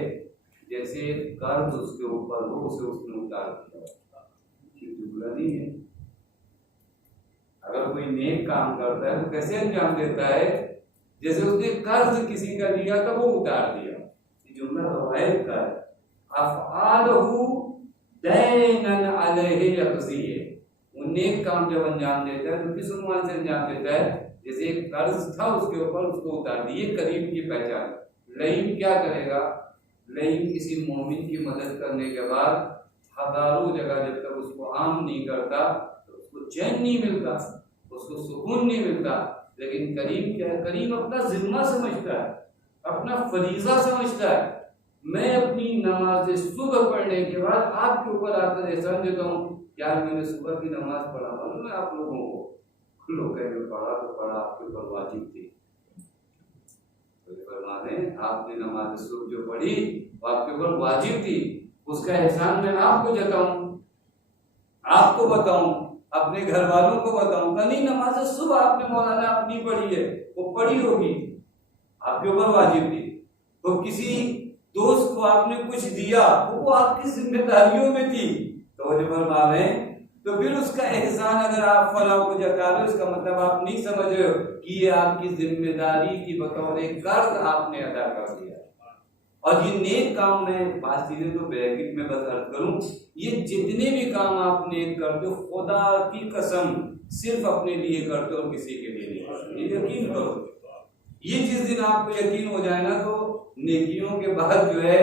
जैसे कर्ज उसके ऊपर हो, उसे उसने उतार दिया। जुमला नहीं है। अगर कोई नेक काम करता है तो कैसे अंजाम देता है, जैसे उसने कर्ज किसी का लिया था वो उतार दिया। ये जुमला रवायत का है। अफ़आलहु दैनन अलैहि यक़ज़ी है। वो नेक काम जब अंजाम देता है तो किस उन्वान से अंजाम देता है, जैसे एक कर्ज था उसके ऊपर, उसको उतार दिए। करीम की पहचान। लईम क्या करेगा, लईम किसी मोमिन की मदद करने के बाद हजारों जगह जब तक उसको आम नहीं करता तो उसको चैन नहीं मिलता, उसको सुकून नहीं मिलता। लेकिन करीम क्या है, करीम अपना जिम्मा समझता है, अपना फरीजा समझता है। मैं अपनी नमाज सुबह पढ़ने के बाद आपके ऊपर आकर एहसान देता हूँ, यार मैंने सुबह की नमाज पढ़ा, मालूम है आप लोगों को, लोग कहेंगे पढ़ा तो पढ़ा, आपके ऊपर वाजिब थी। तो फरमाने आपने नमाज सुबह जो पढ़ी वो आपके ऊपर वाजिब थी, उसका एहसान मैं आपको जताऊं, आपको बताऊं, अपने घर वालों को बताऊं। नहीं, नमाज सुबह आपने मौलाना अपनी पढ़ी है, वो पढ़ी होगी, आपके ऊपर वाजिब थी। तो किसी दोस्त को आपने कुछ दिया, वो आपकी जिम्मेदारियों में थी, तो जब फरमावे तो फिर उसका एहसान अगर आप फलां को जता रहे हो, इसका मतलब आप नहीं समझ रहे हो कि ये आपकी जिम्मेदारी की बतौर एक कर्ज आपने अदा कर दिया। और ये नेक काम, में पांच चीजें तो ब्रैकेट में बस अर्ज करूं, ये जितने भी काम आप नेक करते हो खुदा की कसम सिर्फ अपने लिए करते हो और किसी के लिए नहीं करते, ये यकीन करो। ये जिस दिन आपको यकीन हो जाए ना, तो नेकियों के बाद जो है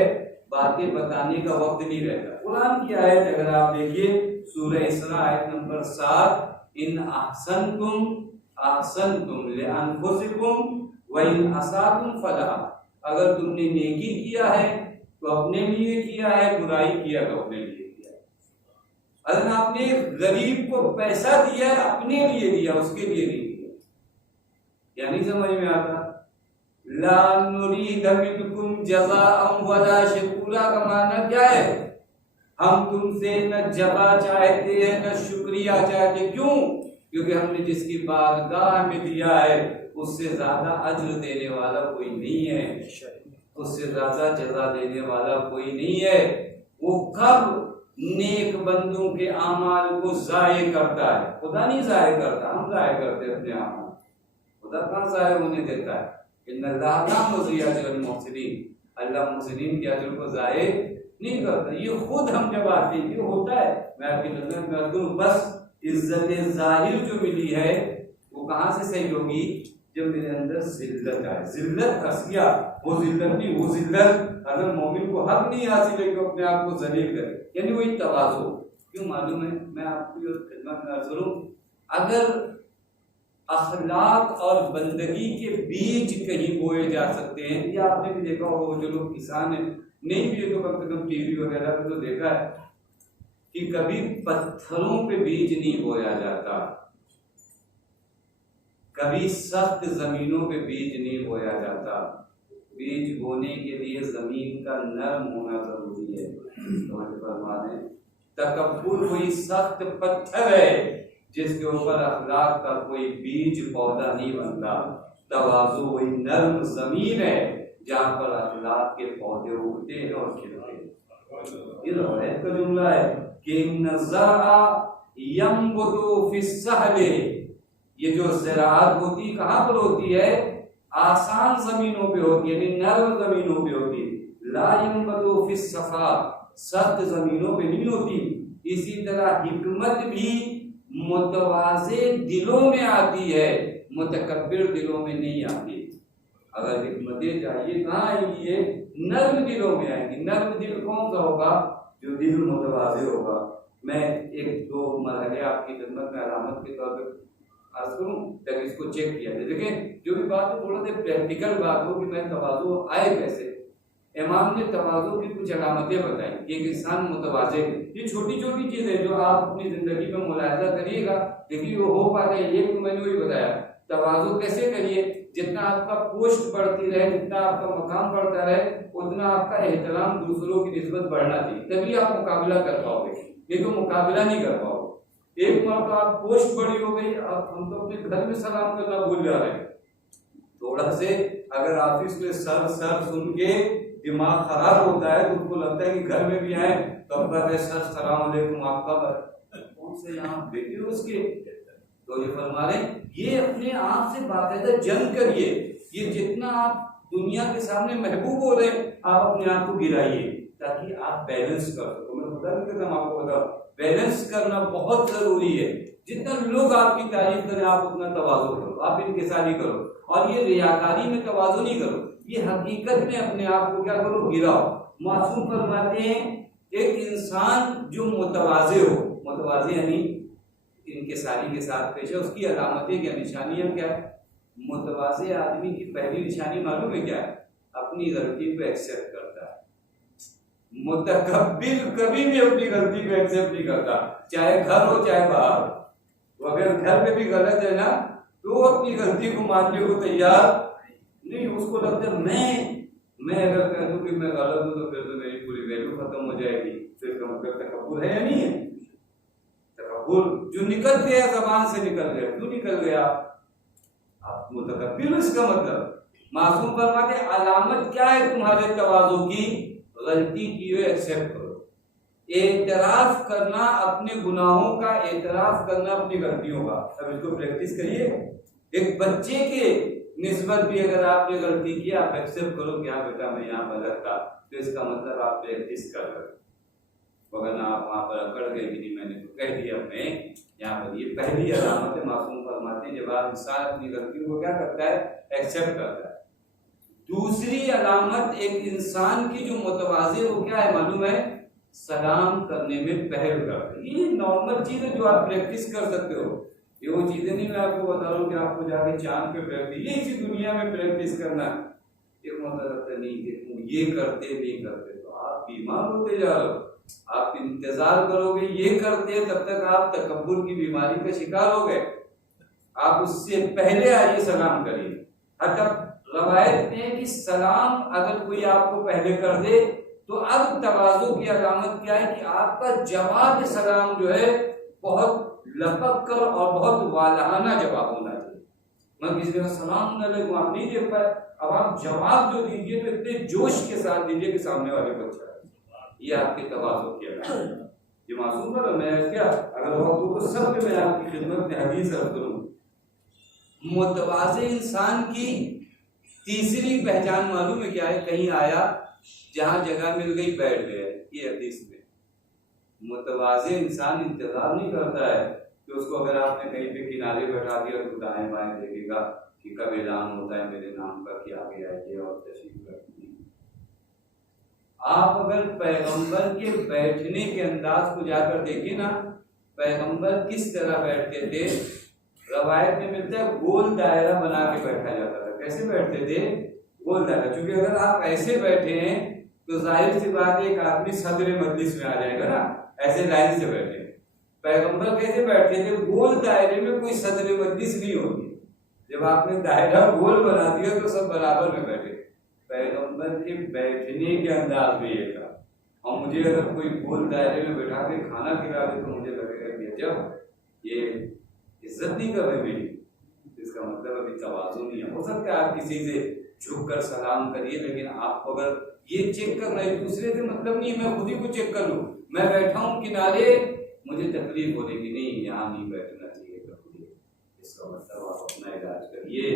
बातें बताने का वक्त नहीं रहता। कुरान की आयत अगर आप देखिए, सूरह इसरा आयत नंबर 7, इन अहसनतुम लिअनफुसिकुम व इन असातुम फलहा। अगर तुमने नेकी किया है तो अपने लिए किया है, बुराई किया तो अपने लिए किया है। अगर आपने गरीब को पैसा दिया है, अपने लिए दिया, उसके लिए नहीं दिया। यानी समझ में आता, ला नुरीद मिनकुम जज़ाअन वला शुकुरा का माना क्या है, हम तुमसे न जज़ा चाहते हैं न शुक्रिया चाहते। क्यों? क्योंकि हमने जिसकी बारगाह में दिया है उससे ज्यादा अज्र देने वाला कोई नहीं है, उससे ज्यादा जज़ा देने वाला कोई नहीं है। वो कब नेक बंदों के आमाल को जाये करता है, खुदा नहीं जाये करता, हम जाये करते अपने आमाल। खुदा कहाँ जाये होने देता है? अल्लाह मुहसिनीन के अजर को जाये नहीं करता। ये खुद हम जब आते हैं ये होता है। मैं आपकी नजर में कर दूं, बस इज्जत जाहिर जो मिली है वो कहाँ से सही होगी, जब मेरे अंदर जिल्लत आए। जिल्लत हसिया, वो जिल्लत नहीं, वो जिल्लत अगर मोमिन को हक नहीं हासिल है कि अपने आप को जलील करे, यानी वही तवाज़ो। क्यों मालूम है, मैं आपकी खिदमत में अर्ज करूं, अगर अखलाक और बंदगी के बीज कहीं बोए जा सकते हैं, या आपने भी देखा हो, जो लोग किसान हैं, नहीं भी तो कम से कम टीवी वगैरह पे तो देखा है कि कभी पत्थरों पे बीज नहीं बोया जाता, कभी सख्त जमीनों पे बीज नहीं बोया जाता, बीज बोने के लिए जमीन का नरम होना जरूरी है। समझ फरमा दें, तकब्बुर वही सख्त पत्थर है जिसके ऊपर अखलाक का कोई बीज पौधा नहीं बनता। तवाज़ु वही नरम जमीन है जहाँ पर अखलाक के पौधे उगते हैं और खिलते हैं। ये रवायत का जुमला है कि नज़रा यंबुतु फिस्सहले, ये जो ज़राअत होती कहाँ पर होती है? आसान जमीनों पे होती है, नरम जमीनों पे होती है। ला यंबुतु फिस्सफा, सख्त जमीनों पे नहीं होती। इसी तरह हिकमत भी मुतवाज़े दिलों में आती है, मुतकब्बिर दिलों में नहीं आती। अगर हिकमतें चाहिए कहाँ आएंगी? ये नर्म दिलों में आएंगी। नर्म दिल कौन सा होगा? जो दिल मुतवाज़े होगा। मैं एक दो मरहले आपकी खिदमत में अलामत के तौर पर अर्ज करूँ ताकि इसको चेक किया जाए। देखें, जो भी बात हो थोड़ा सा प्रैक्टिकल बात हो कि मैं तवाज़ु आए कैसे। इमाम ने तवाज़ु की कुछ अलामतें बताई। एक इंसान मुतवाज़े, ये छोटी छोटी चीज़ें जो आप अपनी ज़िंदगी में मुलाहिज़ा करिएगा, देखिए वो हो पा रहे हैं। ये तो मैंने वही बताया, तवाज़ु कैसे करिए? जितना आपका पोस्ट बढ़ती रहे, जितना आपका मकाम बढ़ता रहे, उतना आपका एहतराम दूसरों की निस्बत बढ़ना चाहिए, तभी आप मुकाबला कर पाओगे, नहीं तो मुकाबला नहीं कर पाओगे। एक मरतबा आप पोस्ट बड़ी हो गई, अब हम तो अपने घर में सलाम करना भूल जा रहे हैं। थोड़ा से अगर ऑफिस में सर सर सुन के दिमाग खराब होता है तो उनको लगता है कि घर में भी आए तो अपना सर सलाम अलैकुम आपका कौन से यहाँ बेटे उसके। तो ये फरमा रहे, ये अपने आप से बाकायदा जंग करिए। ये जितना आप दुनिया के सामने महबूब हो रहे, आप अपने आप को गिराइए ताकि आप बैलेंस कर सको। मैं बता देता हूँ आपको, बताओ बैलेंस करना बहुत जरूरी है। जितना लोग आपकी तारीफ करें आप उतना तवाज़ु करो, आप इंकिसारी करो, और ये रियाकारी में तवाज़ु नहीं करो, ये हकीकत में अपने आप को क्या करो? गिराओ। मासूम फरमाते हैं एक इंसान जो मुतवाज़े हो, मुतवाज़े यानी इंकिसारी के साथ पेश है, उसकी अलामतें क्या, निशानियां क्या है? मुतवाज़े आदमी की पहली निशानी मालूम है क्या है? अपनी गलती को एक्सेप्ट करता है। मुतकब्बिर कभी भी अपनी गलती को एक्सेप्ट नहीं करता, चाहे घर हो चाहे बाहर। तो अगर घर में भी गलत है ना तो अपनी गलती को मानने को तैयार नहीं। उसको लगता है मैं अगर कह दूं कि मैं गलत हूं तो फिर तो मेरी पूरी वैल्यू खत्म हो जाएगी। फिर का मतलब तकब्बुर है या नहीं है? तकब्बुर जो निकल गया जबान से निकल गया, क्यों निकल गया? आप मुतकब्बिर, इसका मतलब मासूम फरमाते अलामत क्या है तुम्हारे तवाज़ु की? गलती की हुई एक्सेप्ट करो, एतराफ करना अपने गुनाहों का, एतराफ करना अपनी गलतियों का। अब इसको प्रैक्टिस करिए। एक बच्चे के निस्बत भी अगर आपने गलती की, आप एक्सेप्ट करो कि हाँ बेटा मैं यहाँ गलत था, तो इसका मतलब आप प्रैक्टिस कर रहे हो। वरना आप वहाँ पर अकड़ गए कि नहीं मैंने तो कह दिया, मैं यहाँ पर। ये पहली अलामत है मासूम फरमाते हैं जब आप इंसान अपनी गलतियों को क्या करता है? एक्सेप्ट करता है। दूसरी अलामत एक इंसान की जो मुतवाज़े वो क्या है मालूम है? सलाम करने में पहल करते। ये नॉर्मल चीज है जो आप प्रैक्टिस कर सकते हो। ये वो चीजें नहीं मैं आपको बता रहा हूँ कि आपको जाके चांद पे प्रैक्टिस, ये इसी दुनिया में प्रैक्टिस करना। एक मतलब नहीं कि ये करते नहीं करते तो आप बीमार होते जा रहे हो। आप इंतजार करोगे ये करते तब तक आप तकब्बुर की बीमारी का शिकार हो गए। आप उससे पहले आइए सलाम करिए। तब रवायत में कि सलाम अगर कोई आपको पहले कर दे तो अब तवाज़ु की अलामत क्या है कि आपका जवाब सलाम जो है बहुत लपक कर और बहुत वालहाना जवाब होना चाहिए। मैं किसी का सलाम अलैकुम आप नहीं दे पाए, अब आप जवाब जो दीजिए तो इतने जोश के साथ दीजिए कि सामने वाले को अच्छा है। ये आपके तवाज़ु की अलामत। ये मासूम पर मैं क्या अगर वक्त हो तो सब में मैं आपकी खिदमत में हदीस अर्ज करूँ। मुतवाज़े इंसान की तीसरी पहचान मालूम है क्या है? कहीं आया जहां जगह मिल गई बैठ गए। ये हदीस में मुतवाज़े इंसान इंतजार नहीं करता है कि उसको अगर आपने कहीं पे किनारे बैठा दिया तो दाएं बाएं देखेगा कि कब ऐलान होता है मेरे नाम का कि आगे आइए और तशरीफ रखिए। आप अगर पैगंबर के बैठने के अंदाज को जाकर देखें ना, पैगंबर किस तरह बैठते थे? रवायत में मिलता है गोल दायरा बना के बैठा जाता था। कैसे बैठते थे? गोल दायरा। क्योंकि अगर आप ऐसे बैठे हैं तो जाहिर सी बात है एक आदमी सदर मजलिस में आ जाएगा ना, ऐसे लाइन से बैठे। पैगंबर कैसे बैठते थे? गोल दायरे में कोई सदर मजलिस नहीं होती। जब आपने दायरा गोल बना दिया तो सब बराबर में बैठे। पैगंबर के बैठने के अंदाज में ये था। और मुझे अगर कोई गोल दायरे में बैठा के खाना खिला दे तो मुझे लगेगा कि जब ये इज्जत नहीं कर रहे मेरी, इसका मतलब अभी तवाज़ु नहीं है। हो सकता है आप किसी से झुक कर सलाम करिए, लेकिन आप अगर ये चेक करना है दूसरे से मतलब नहीं, मैं खुद ही को चेक कर लूँ। मैं बैठा हूँ किनारे, मुझे तकलीफ हो रही कि नहीं यहाँ नहीं बैठना चाहिए, तो इसका मतलब आप अपना इलाज करिए।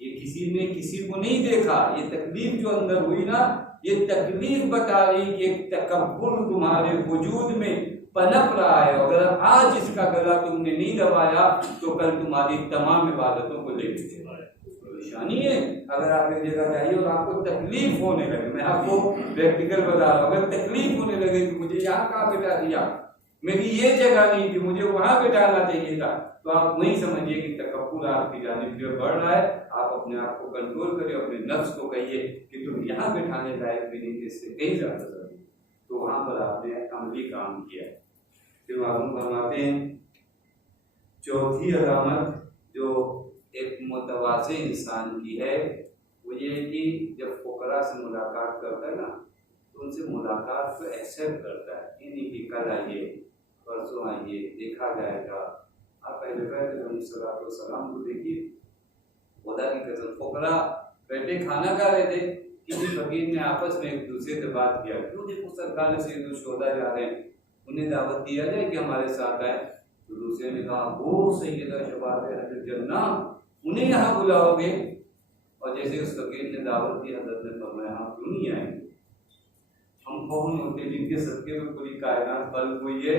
ये किसी ने किसी को नहीं देखा, ये तकलीफ जो अंदर हुई ना, ये तकलीफ बता रही कि एक तकब्बुर तुम्हारे वजूद में पनप रहा है। अगर आज इसका गला तुमने नहीं दबाया तो कल तुम्हारी तमाम इबादतों को ले लीजिए। परेशानी है अगर आप एक जगह जाइए और आपको तकलीफ होने लगे, मैं आपको प्रैक्टिकल बता रहा हूँ, अगर तकलीफ होने लगे कि मुझे यहाँ कहाँ बैठा दिया, मेरी ये जगह नहीं थी, मुझे वहां बैठाना चाहिए था, तो आप वही समझिए कि तकब्बुर आपकी जानिब जो बढ़ रहा है। आप अपने आप को कंट्रोल करिए, अपने नफ्स को कहिए कि तुम यहाँ बैठाने लायक भी नहीं, इससे कहीं ज्यादा जरूरी, तो वहां पर आपने अमली काम किया। फिर मालूम फरमाते हैं चौथी अलामत जो एक मुतवाज़े इंसान की है वो ये कि जब फुकरा से मुलाकात करता है ना, तो उनसे मुलाकात को एक्सेप्ट करता है, ये नहीं कि कल आइए परसों आइए देखा जाएगा। आप पहले सलाम को देखिए, खुदा की कसम फुकरा बैठे खाना खा रहे थे, किसी फकीर ने आपस में एक दूसरे से बात किया, क्यों देखो सरकार से जो शोधा जा रहे हैं उन्हें दावत दिया जाए कि हमारे साथ आए। तो दूसरे ने कहा वो सैयदा शबाब अहल जन्ना, उन्हें यहाँ बुलाओगे? और जैसे उस फकीर ने दावत दी, हज़रत ने फरमाया हाँ क्यों नहीं आएंगे, हम कौन होते जिनके सदके में पूरी कायनात फल हुई है।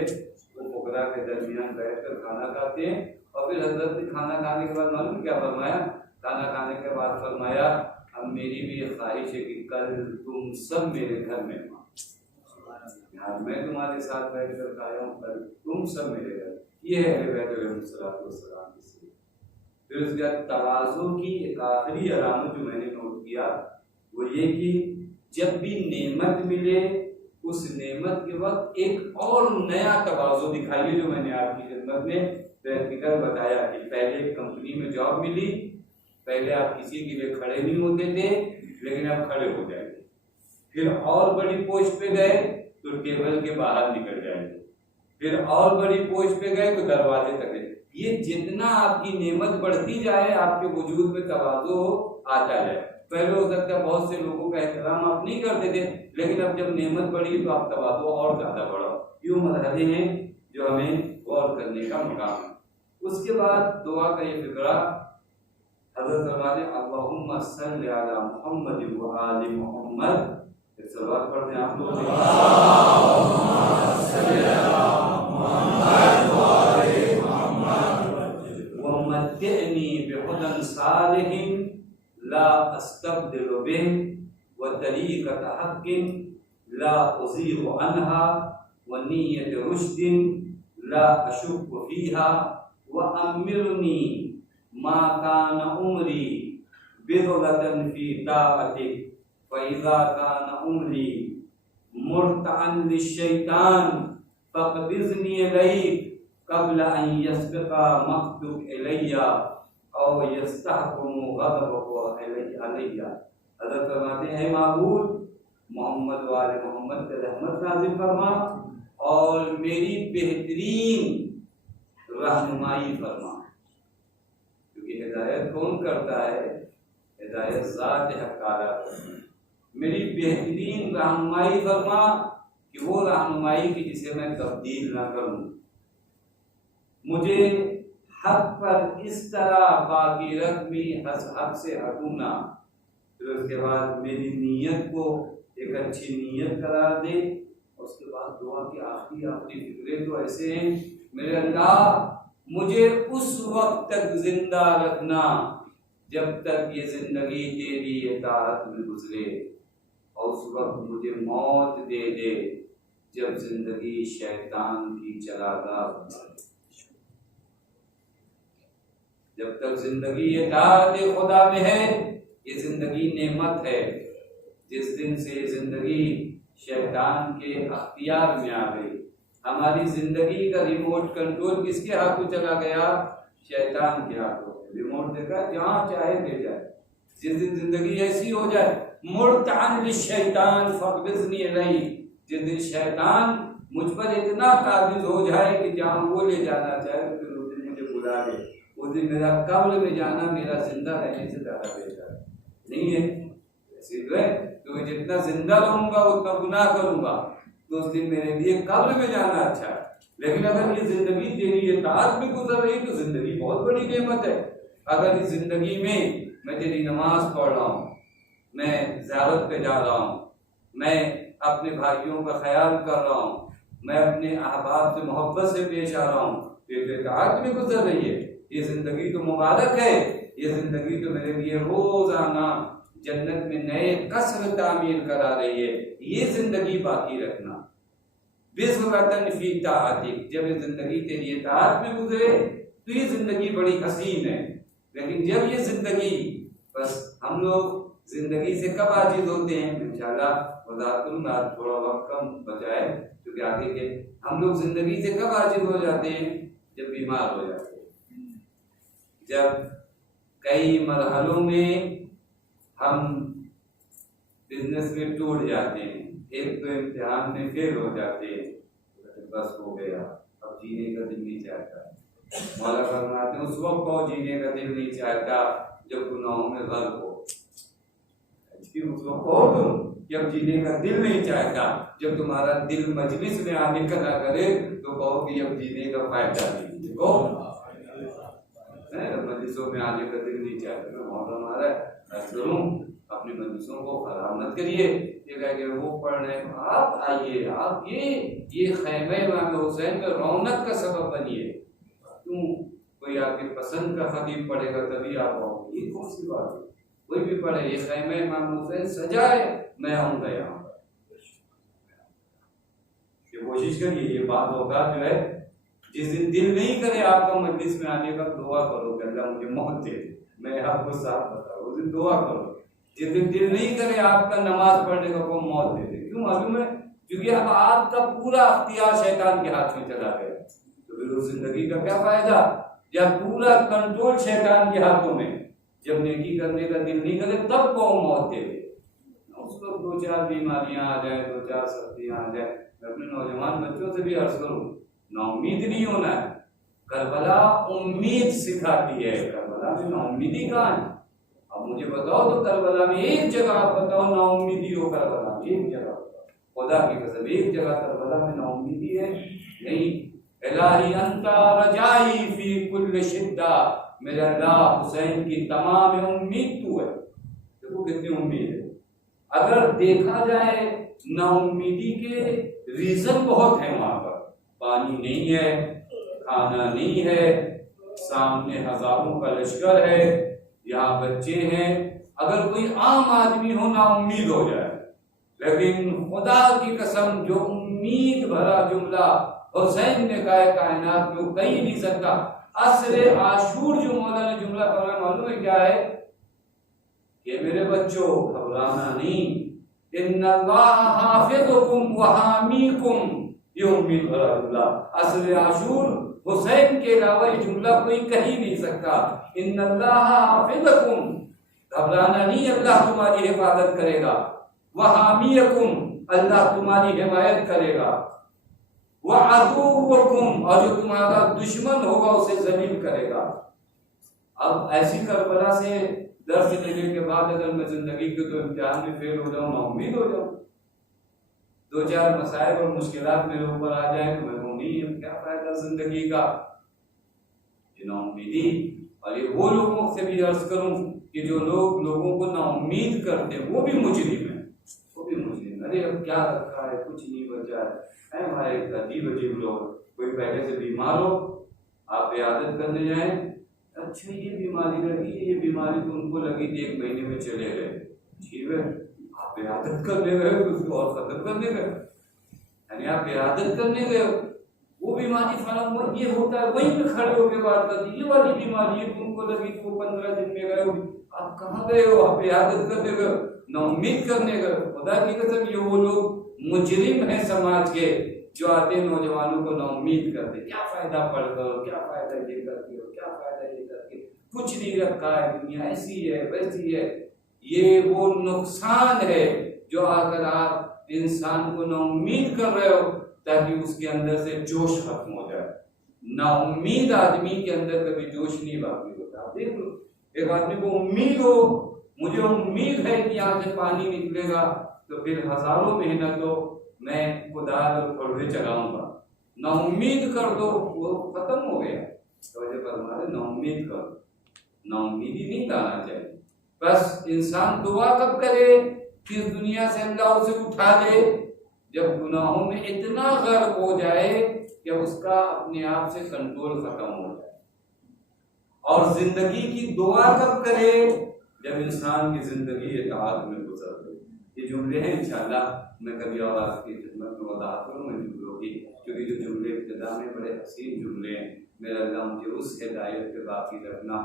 वो फुकरा के दरमियान बैठकर खाना खाते हैं। और फिर हज़रत ने खाना खाने के बाद मालूम क्या फरमाया? खाना खाने के बाद फरमाया अब मेरी भी ये ख्वाहिश है कि कल तुम सब मेरे घर में हो, यार मैं तुम्हारे साथ बैठकर खाया हूँ, कल तुम सब मेरे घर। ये है अहले बैत अलैहिस्सलाम की सीरत। फिर उसके बाद तवाज़ु की एक आखिरी अलामत जो मैंने नोट किया वो ये कि जब भी नेमत मिले उस नेमत के वक्त एक और नया तवाज़ु दिखाइए, जो मैंने आपकी खिदमत में प्रैक्टिकल बताया कि पहले कंपनी में जॉब मिली, पहले आप किसी के लिए खड़े नहीं होते थे, लेकिन आप खड़े हो जाएंगे। फिर और बड़ी पोस्ट पे गए तो टेबल के बाहर निकल जाएंगे, फिर और बड़ी पोस्ट पे गए तो दरवाजे तक। ये जितना आपकी नेमत बढ़ती जाए आपके वजूद में तवाज़ु आता जाए। पहले हो सकता है बहुत से लोगों का एहतराम आप नहीं करते थे, लेकिन अब जब नेमत बढ़ी तो आप तवाज़ु और ज्यादा बढ़ाओ। यूं मरहले हैं जो हमें गौर करने का मकाम है। उसके बाद दुआ का ये फिक्रा हज़रत फरमाते हैं अल्लाहुम्मा सल्लि अला मुहम्मद व आलि मुहम्मद। सलावत पढ़ते हैं आप लोग, वमत्तिनी बिहुदन सालिहिन ला अस्तब्दिलु बिहि व तरीक़त हक़्क़िन ला उज़ीग़ु अन्हा व निय्यत रुश्दिन ला अशुक्कु फ़ीहा व अम्मिरनी मा कान उमरी बिग़लतन फ़ी ताअतिक फ़इज़ा कान उमरी मुर्तअन लिश्शैतान फ़क़बिज़नी इलैक क़ब्ल अन यस्बिक़ा मक़्तुक इलैया औ यस्तहकुमु ग़ज़बुक अलैया। हज़रत फरमाते हैं माबूद मोहम्मद वाले मोहम्मद पे रहमत नाज़िल फरमा और मेरी बेहतरीन रहनुमाई फरमा, क्योंकि हिदायत कौन करता है? हिदायत ज़ात हक़ ताला। मेरी बेहतरीन रहनुमाई फरमा कि वो रहनुमाई की जिसे मैं तब्दील ना करूं, मुझे हक पर इस तरह बाकी रखमी हक से हटूं ना। फिर उसके बाद मेरी नीयत को एक अच्छी नीयत करार दे। उसके बाद दुआ की आखिरी फिक्रे तो ऐसे हैं, मेरे अल्लाह मुझे उस वक्त तक जिंदा रखना जब तक ये जिंदगी तेरी इताअत में गुजरे, और उस वक्त मुझे मौत दे दे जब जिंदगी शैतान की चरागाह बना दे। जब तक जिंदगी इताअत खुदा में है, ये जिंदगी नेमत है। जिस दिन से जिंदगी शैतान के अख्तियार में आ गई, हमारी जिंदगी का रिमोट कंट्रोल किसके हाथों चला गया? शैतान के हाथों। रिमोट देखा जहां चाहे ले जाए। जिस दिन जिंदगी ऐसी हो जाए मुर्तान लिशैतान फक़बिज़नी इलैहि, जिस दिन शैतान मुझ पर इतना काबिज हो जाए कि जहाँ वो ले जाना चाहे तो फिर उस दिन मुझे बुला ले। उस दिन मेरा कब्र में जाना मेरा जिंदा रहने से ज़्यादा बेहतर नहीं है। इसलिए तो मैं जितना जिंदा रहूंगा उतना गुनाह करूंगा, तो उस दिन मेरे लिए कब्र में जाना अच्छा है। लेकिन अगर ये जिंदगी तेरी इताअत में गुजर रही तो जिंदगी बहुत बड़ी नेमत है। अगर इस जिंदगी में मैं तेरी नमाज पढ़ रहा हूँ, मैं ज़ियारत पे जा रहा हूँ, मैं अपने भाइयों का ख्याल कर रहा हूँ, मैं अपने अहबाब से मोहब्बत से पेश आ रहा हूँ, ये इताअत में गुजर रही है, ये जिंदगी तो मुबारक है। ये जिंदगी तो मेरे लिए रोजाना जन्नत में नए कसर तामीर करा रही है। ये जिंदगी बाकी रखना बिज़वतन फी ताअतिक, जब ये जिंदगी तेरी इताअत में गुजरे तो ये जिंदगी बड़ी हसीन है। लेकिन जब ये जिंदगी, बस हम लोग जिंदगी से कब आजिज होते हैं, इंशाअल्लाह खुदा थोड़ा वक्त कम बचाए क्योंकि आगे के, हम लोग जिंदगी से कब आजिज हो जाते हैं, जब बीमार हो जाते हैं, जब कई मरहलों में हम बिजनेस में टूट जाते हैं, एक तो इम्तिहान में फेल हो जाते हैं, बस हो गया, अब जीने का दिल नहीं चाहता। मौला फरमाते हैं उस वक्त को जीने का दिल नहीं चाहता जब गुनाहों में गर्क हो। उस वक्त कहो तुम जब जीने का दिल नहीं चाहता, जब तुम्हारा दिल मजलिस में आने का ना करे तो कहो कि अब जीने का फायदा नहीं। देखो मजलिसों में आने का दिल नहीं चाहता, तो मौला हमारा करूं अपनी मजलिसों को खराब मत करिए। ये कह के वो पढ़ रहे, आप आइए, आप ये खैमे इमाम हुसैन में रौनक का सबब बनिए। क्यों कोई आपके पसंद का खतीब पढ़ेगा तभी आप आओगे, ये कौन सी बात है? कोई भी पढ़े, ये खैमे इमाम हुसैन सजाए, मैं आऊंगा यहाँ। ये कोशिश करिए, ये बात होगा जो है, जिस दिन दिल नहीं करे आपका मजलिस में आने का, दुआ करो कि अल्लाह मुझे मौत दे। मैं आपको साफ बताऊं, उस दिन दुआ करो। जिस दिन दिल नहीं करे आपका नमाज पढ़ने का, को मौत दे दे। क्यों मालूम है? क्योंकि अब आपका पूरा अख्तियार शैतान के हाथ में चला गया, तो फिर उस जिंदगी का क्या फायदा जब पूरा कंट्रोल शैतान के हाथों में। जब नेकी करने का दिल नहीं करे तब कौन मौत दे दे। उस वक्त दो चार बीमारियां आ जाए, दो चार सर्दियां आ जाए। मैं अपने नौजवान बच्चों से भी अर्ज करूं, नाउम्मीद नहीं होना है। करबला उम्मीद सिखाती है, करबला में नाउम्मीदी कहाँ है? अब मुझे बताओ तो करबला में एक जगह आप बताओ नाउम्मीदी हो, करबला में एक जगह बताओ, खुदा की कसम एक जगह करबला में नाउम्मीदी है नहीं। इलाही अंता रजाई फी कुल्ल शिद्दा, मेरे अल्लाह हुसैन की तमाम उम्मीद तू है। देखो कितनी उम्मीद है। अगर देखा जाए नाउम्मीदी के रीजन बहुत है, वहां पर पानी नहीं है, खाना नहीं है, सामने हजारों का लश्कर है, यहाँ बच्चे हैं। अगर कोई आम आदमी हो ना उम्मीद हो जाए, लेकिन खुदा की कसम जो उम्मीद भरा जुमला हुसैन ने कहा कायनात में कह ही नहीं सकता। असरे आशूर जो मौला ने जुमला फरमाया मालूम है क्या है? कि मेरे बच्चों घबराना नहीं, इन्नल्लाह हाफिजुकुम व हामीकुम, ये उम्मीद भरा जुमला। असरे आशूर हुसैन के अलावा ये जुमला कोई कह ही नहीं सकता। इन्नल्लाह हाफिजुकुम, घबराना नहीं, अल्लाह तुम्हारी हिफाजत करेगा। व हामीकुम, अल्लाह तुम्हारी हिमायत करेगा। वह अदुव्वुकुम, और जो तुम्हारा दुश्मन होगा उसे जलील करेगा। अब ऐसी करबला से दर्द लेने के बाद अगर मैं जिंदगी के तो इम्तिहान में फेल हो जाऊं, नाउम्मीद हो जाऊं, दो चार मसाइल और मुश्किलात मेरे ऊपर आ जाए तो मैं नहीं, क्या फायदा जिंदगी का? ये नाउम्मीदी। और ये वो लोगों से भी अर्ज करूं कि जो लोग लोगों को नाउम्मीद करते हैं वो भी मुजरिम है, वो भी मुजरिम। अरे अब क्या रखा है, कुछ नहीं बचा है भाई। अजीब अजीब लोग, कोई पहले से बीमार हो, आप इयादत करने जाए, अच्छा ये बीमारी लगी, ये बीमारी तो उनको लगी थी 1 महीने में चले गए, ठीक है। आप इयादत करने गए, उसको और खत्म करने गए, यानी आप इयादत करने गए, वो बीमारी फलां हुआ, ये होता है, वहीं पे खड़े होकर बात करती, ये वाली बीमारी है तुमको लगी तो 15 दिन में गए हो। आप कहाँ गए हो? आप इयादत करने गए, नाउम्मीद करने गए। खुदा की कसम ये वो लोग मुजरिम है समाज के जो आते नौजवानों को नाउम्मीद करते। क्या फायदा पढ़कर, क्या फायदा ये करके, क्या फायदा ये करके, कुछ नहीं रखा है, दुनिया ऐसी है वैसी है। ये वो नुकसान है जो अगर आप इंसान को नाउम्मीद कर रहे हो ताकि उसके अंदर से जोश खत्म हो जाए। नाउम्मीद आदमी के अंदर कभी जोश नहीं बाकी होता। आप देख लो, एक आदमी को उम्मीद हो, मुझे उम्मीद है कि यहाँ से पानी निकलेगा, तो फिर हजारों मेहनत हो मैं कुदाल और फड़वे चलाऊंगा। नाउम्मीद कर दो, वो खत्म हो गया। तो नाउम्मीद कर, नाउम्मीदी नहीं करना चाहिए। बस इंसान दुआ कब करे कि इस दुनिया से अल्लाह उसे उठा दे, जब गुनाहों में इतना गर्क हो जाए कि उसका अपने आप से कंट्रोल खत्म हो जाए। और जिंदगी की दुआ कब करे, जब इंसान की जिंदगी इताअत में गुजर गई। ये जुमले हैं, इंशाअल्लाह मैं कभी और आपकी खिदमत में वजाहत करूँगा इन जुमलों की, क्योंकि जो जुमले इब्तिदा में बड़े हसीन जुमले हैं। मेरा अल्लाह मुझे उस हिदायत पे बाकी रखना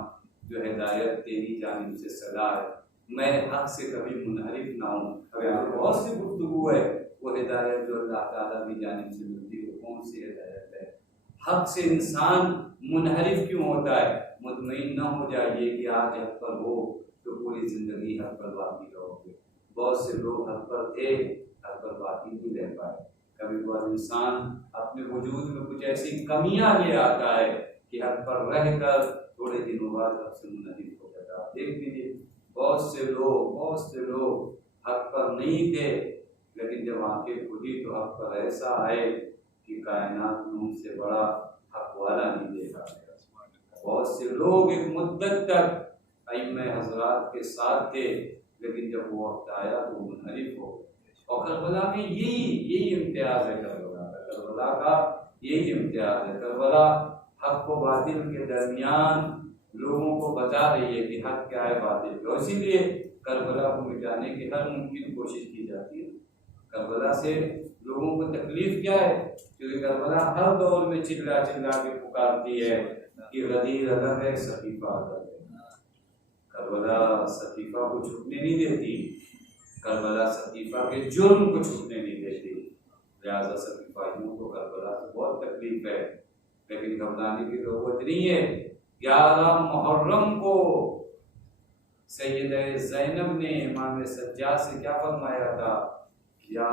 जो हिदायत तेरी जानिब से सलाह है, मैं हक से कभी मुनहरिफ ना हूँ। अब यहाँ बहुत सी गुफ्तगू है, वो हिदायत जो अल्लाह ताला की जानिब से मिलती है, कौन सी हिदायत है? हक से इंसान मुनहरिफ क्यों होता है? मुतमईन न हो जाइए कि आज हक पर हो तो पूरी जिंदगी हक पर बाकी रहोगे। बहुत से लोग हक पर थे, हक पर बाकी नहीं रह पाए। कभी कभार इंसान अपने वजूद में कुछ ऐसी कमियां ले आता है कि हक पर रहकर थोड़े दिनों बाद हक से मुनहरिफ हो जाता है। देख लीजिए, बहुत से लोग हक पर नहीं थे, लेकिन जब आंखें खुली तो हक पर ऐसा आए कि कायनात में उनसे बड़ा हक वाला नहीं देखा। बहुत से लोग एक मुद्दत तक अइम्मा हज़रात के साथ थे, लेकिन जब वो वक्त आया तो मुनहरिफ हो गए। और करबला में यही इम्तियाज है, करबला का यही इम्तियाज है। करबला हक व बातिल के दरमियान लोगों को बता रही है कि हक क्या है, बातिल क्या। इसीलिए करबला को मिटाने की हर मुमकिन कोशिश की जाती है। करबला से लोगों को तकलीफ क्या है? क्योंकि करबला हर दौर में चिल्ला के पुकारती है कि गदीर अलग है, सकीफा अलग है। करबला सकीफा को छूटने नहीं देती, करबला सकीफा के जुर्म को छूटने नहीं देती। लिहाजा सकीफाइयों को करबला से बहुत तकलीफ है, लेकिन घबराने की जरूरत नहीं है। 11 मुहर्रम को सैयदा ज़ैनब ने इमाम सज्जाद से क्या फरमाया था? या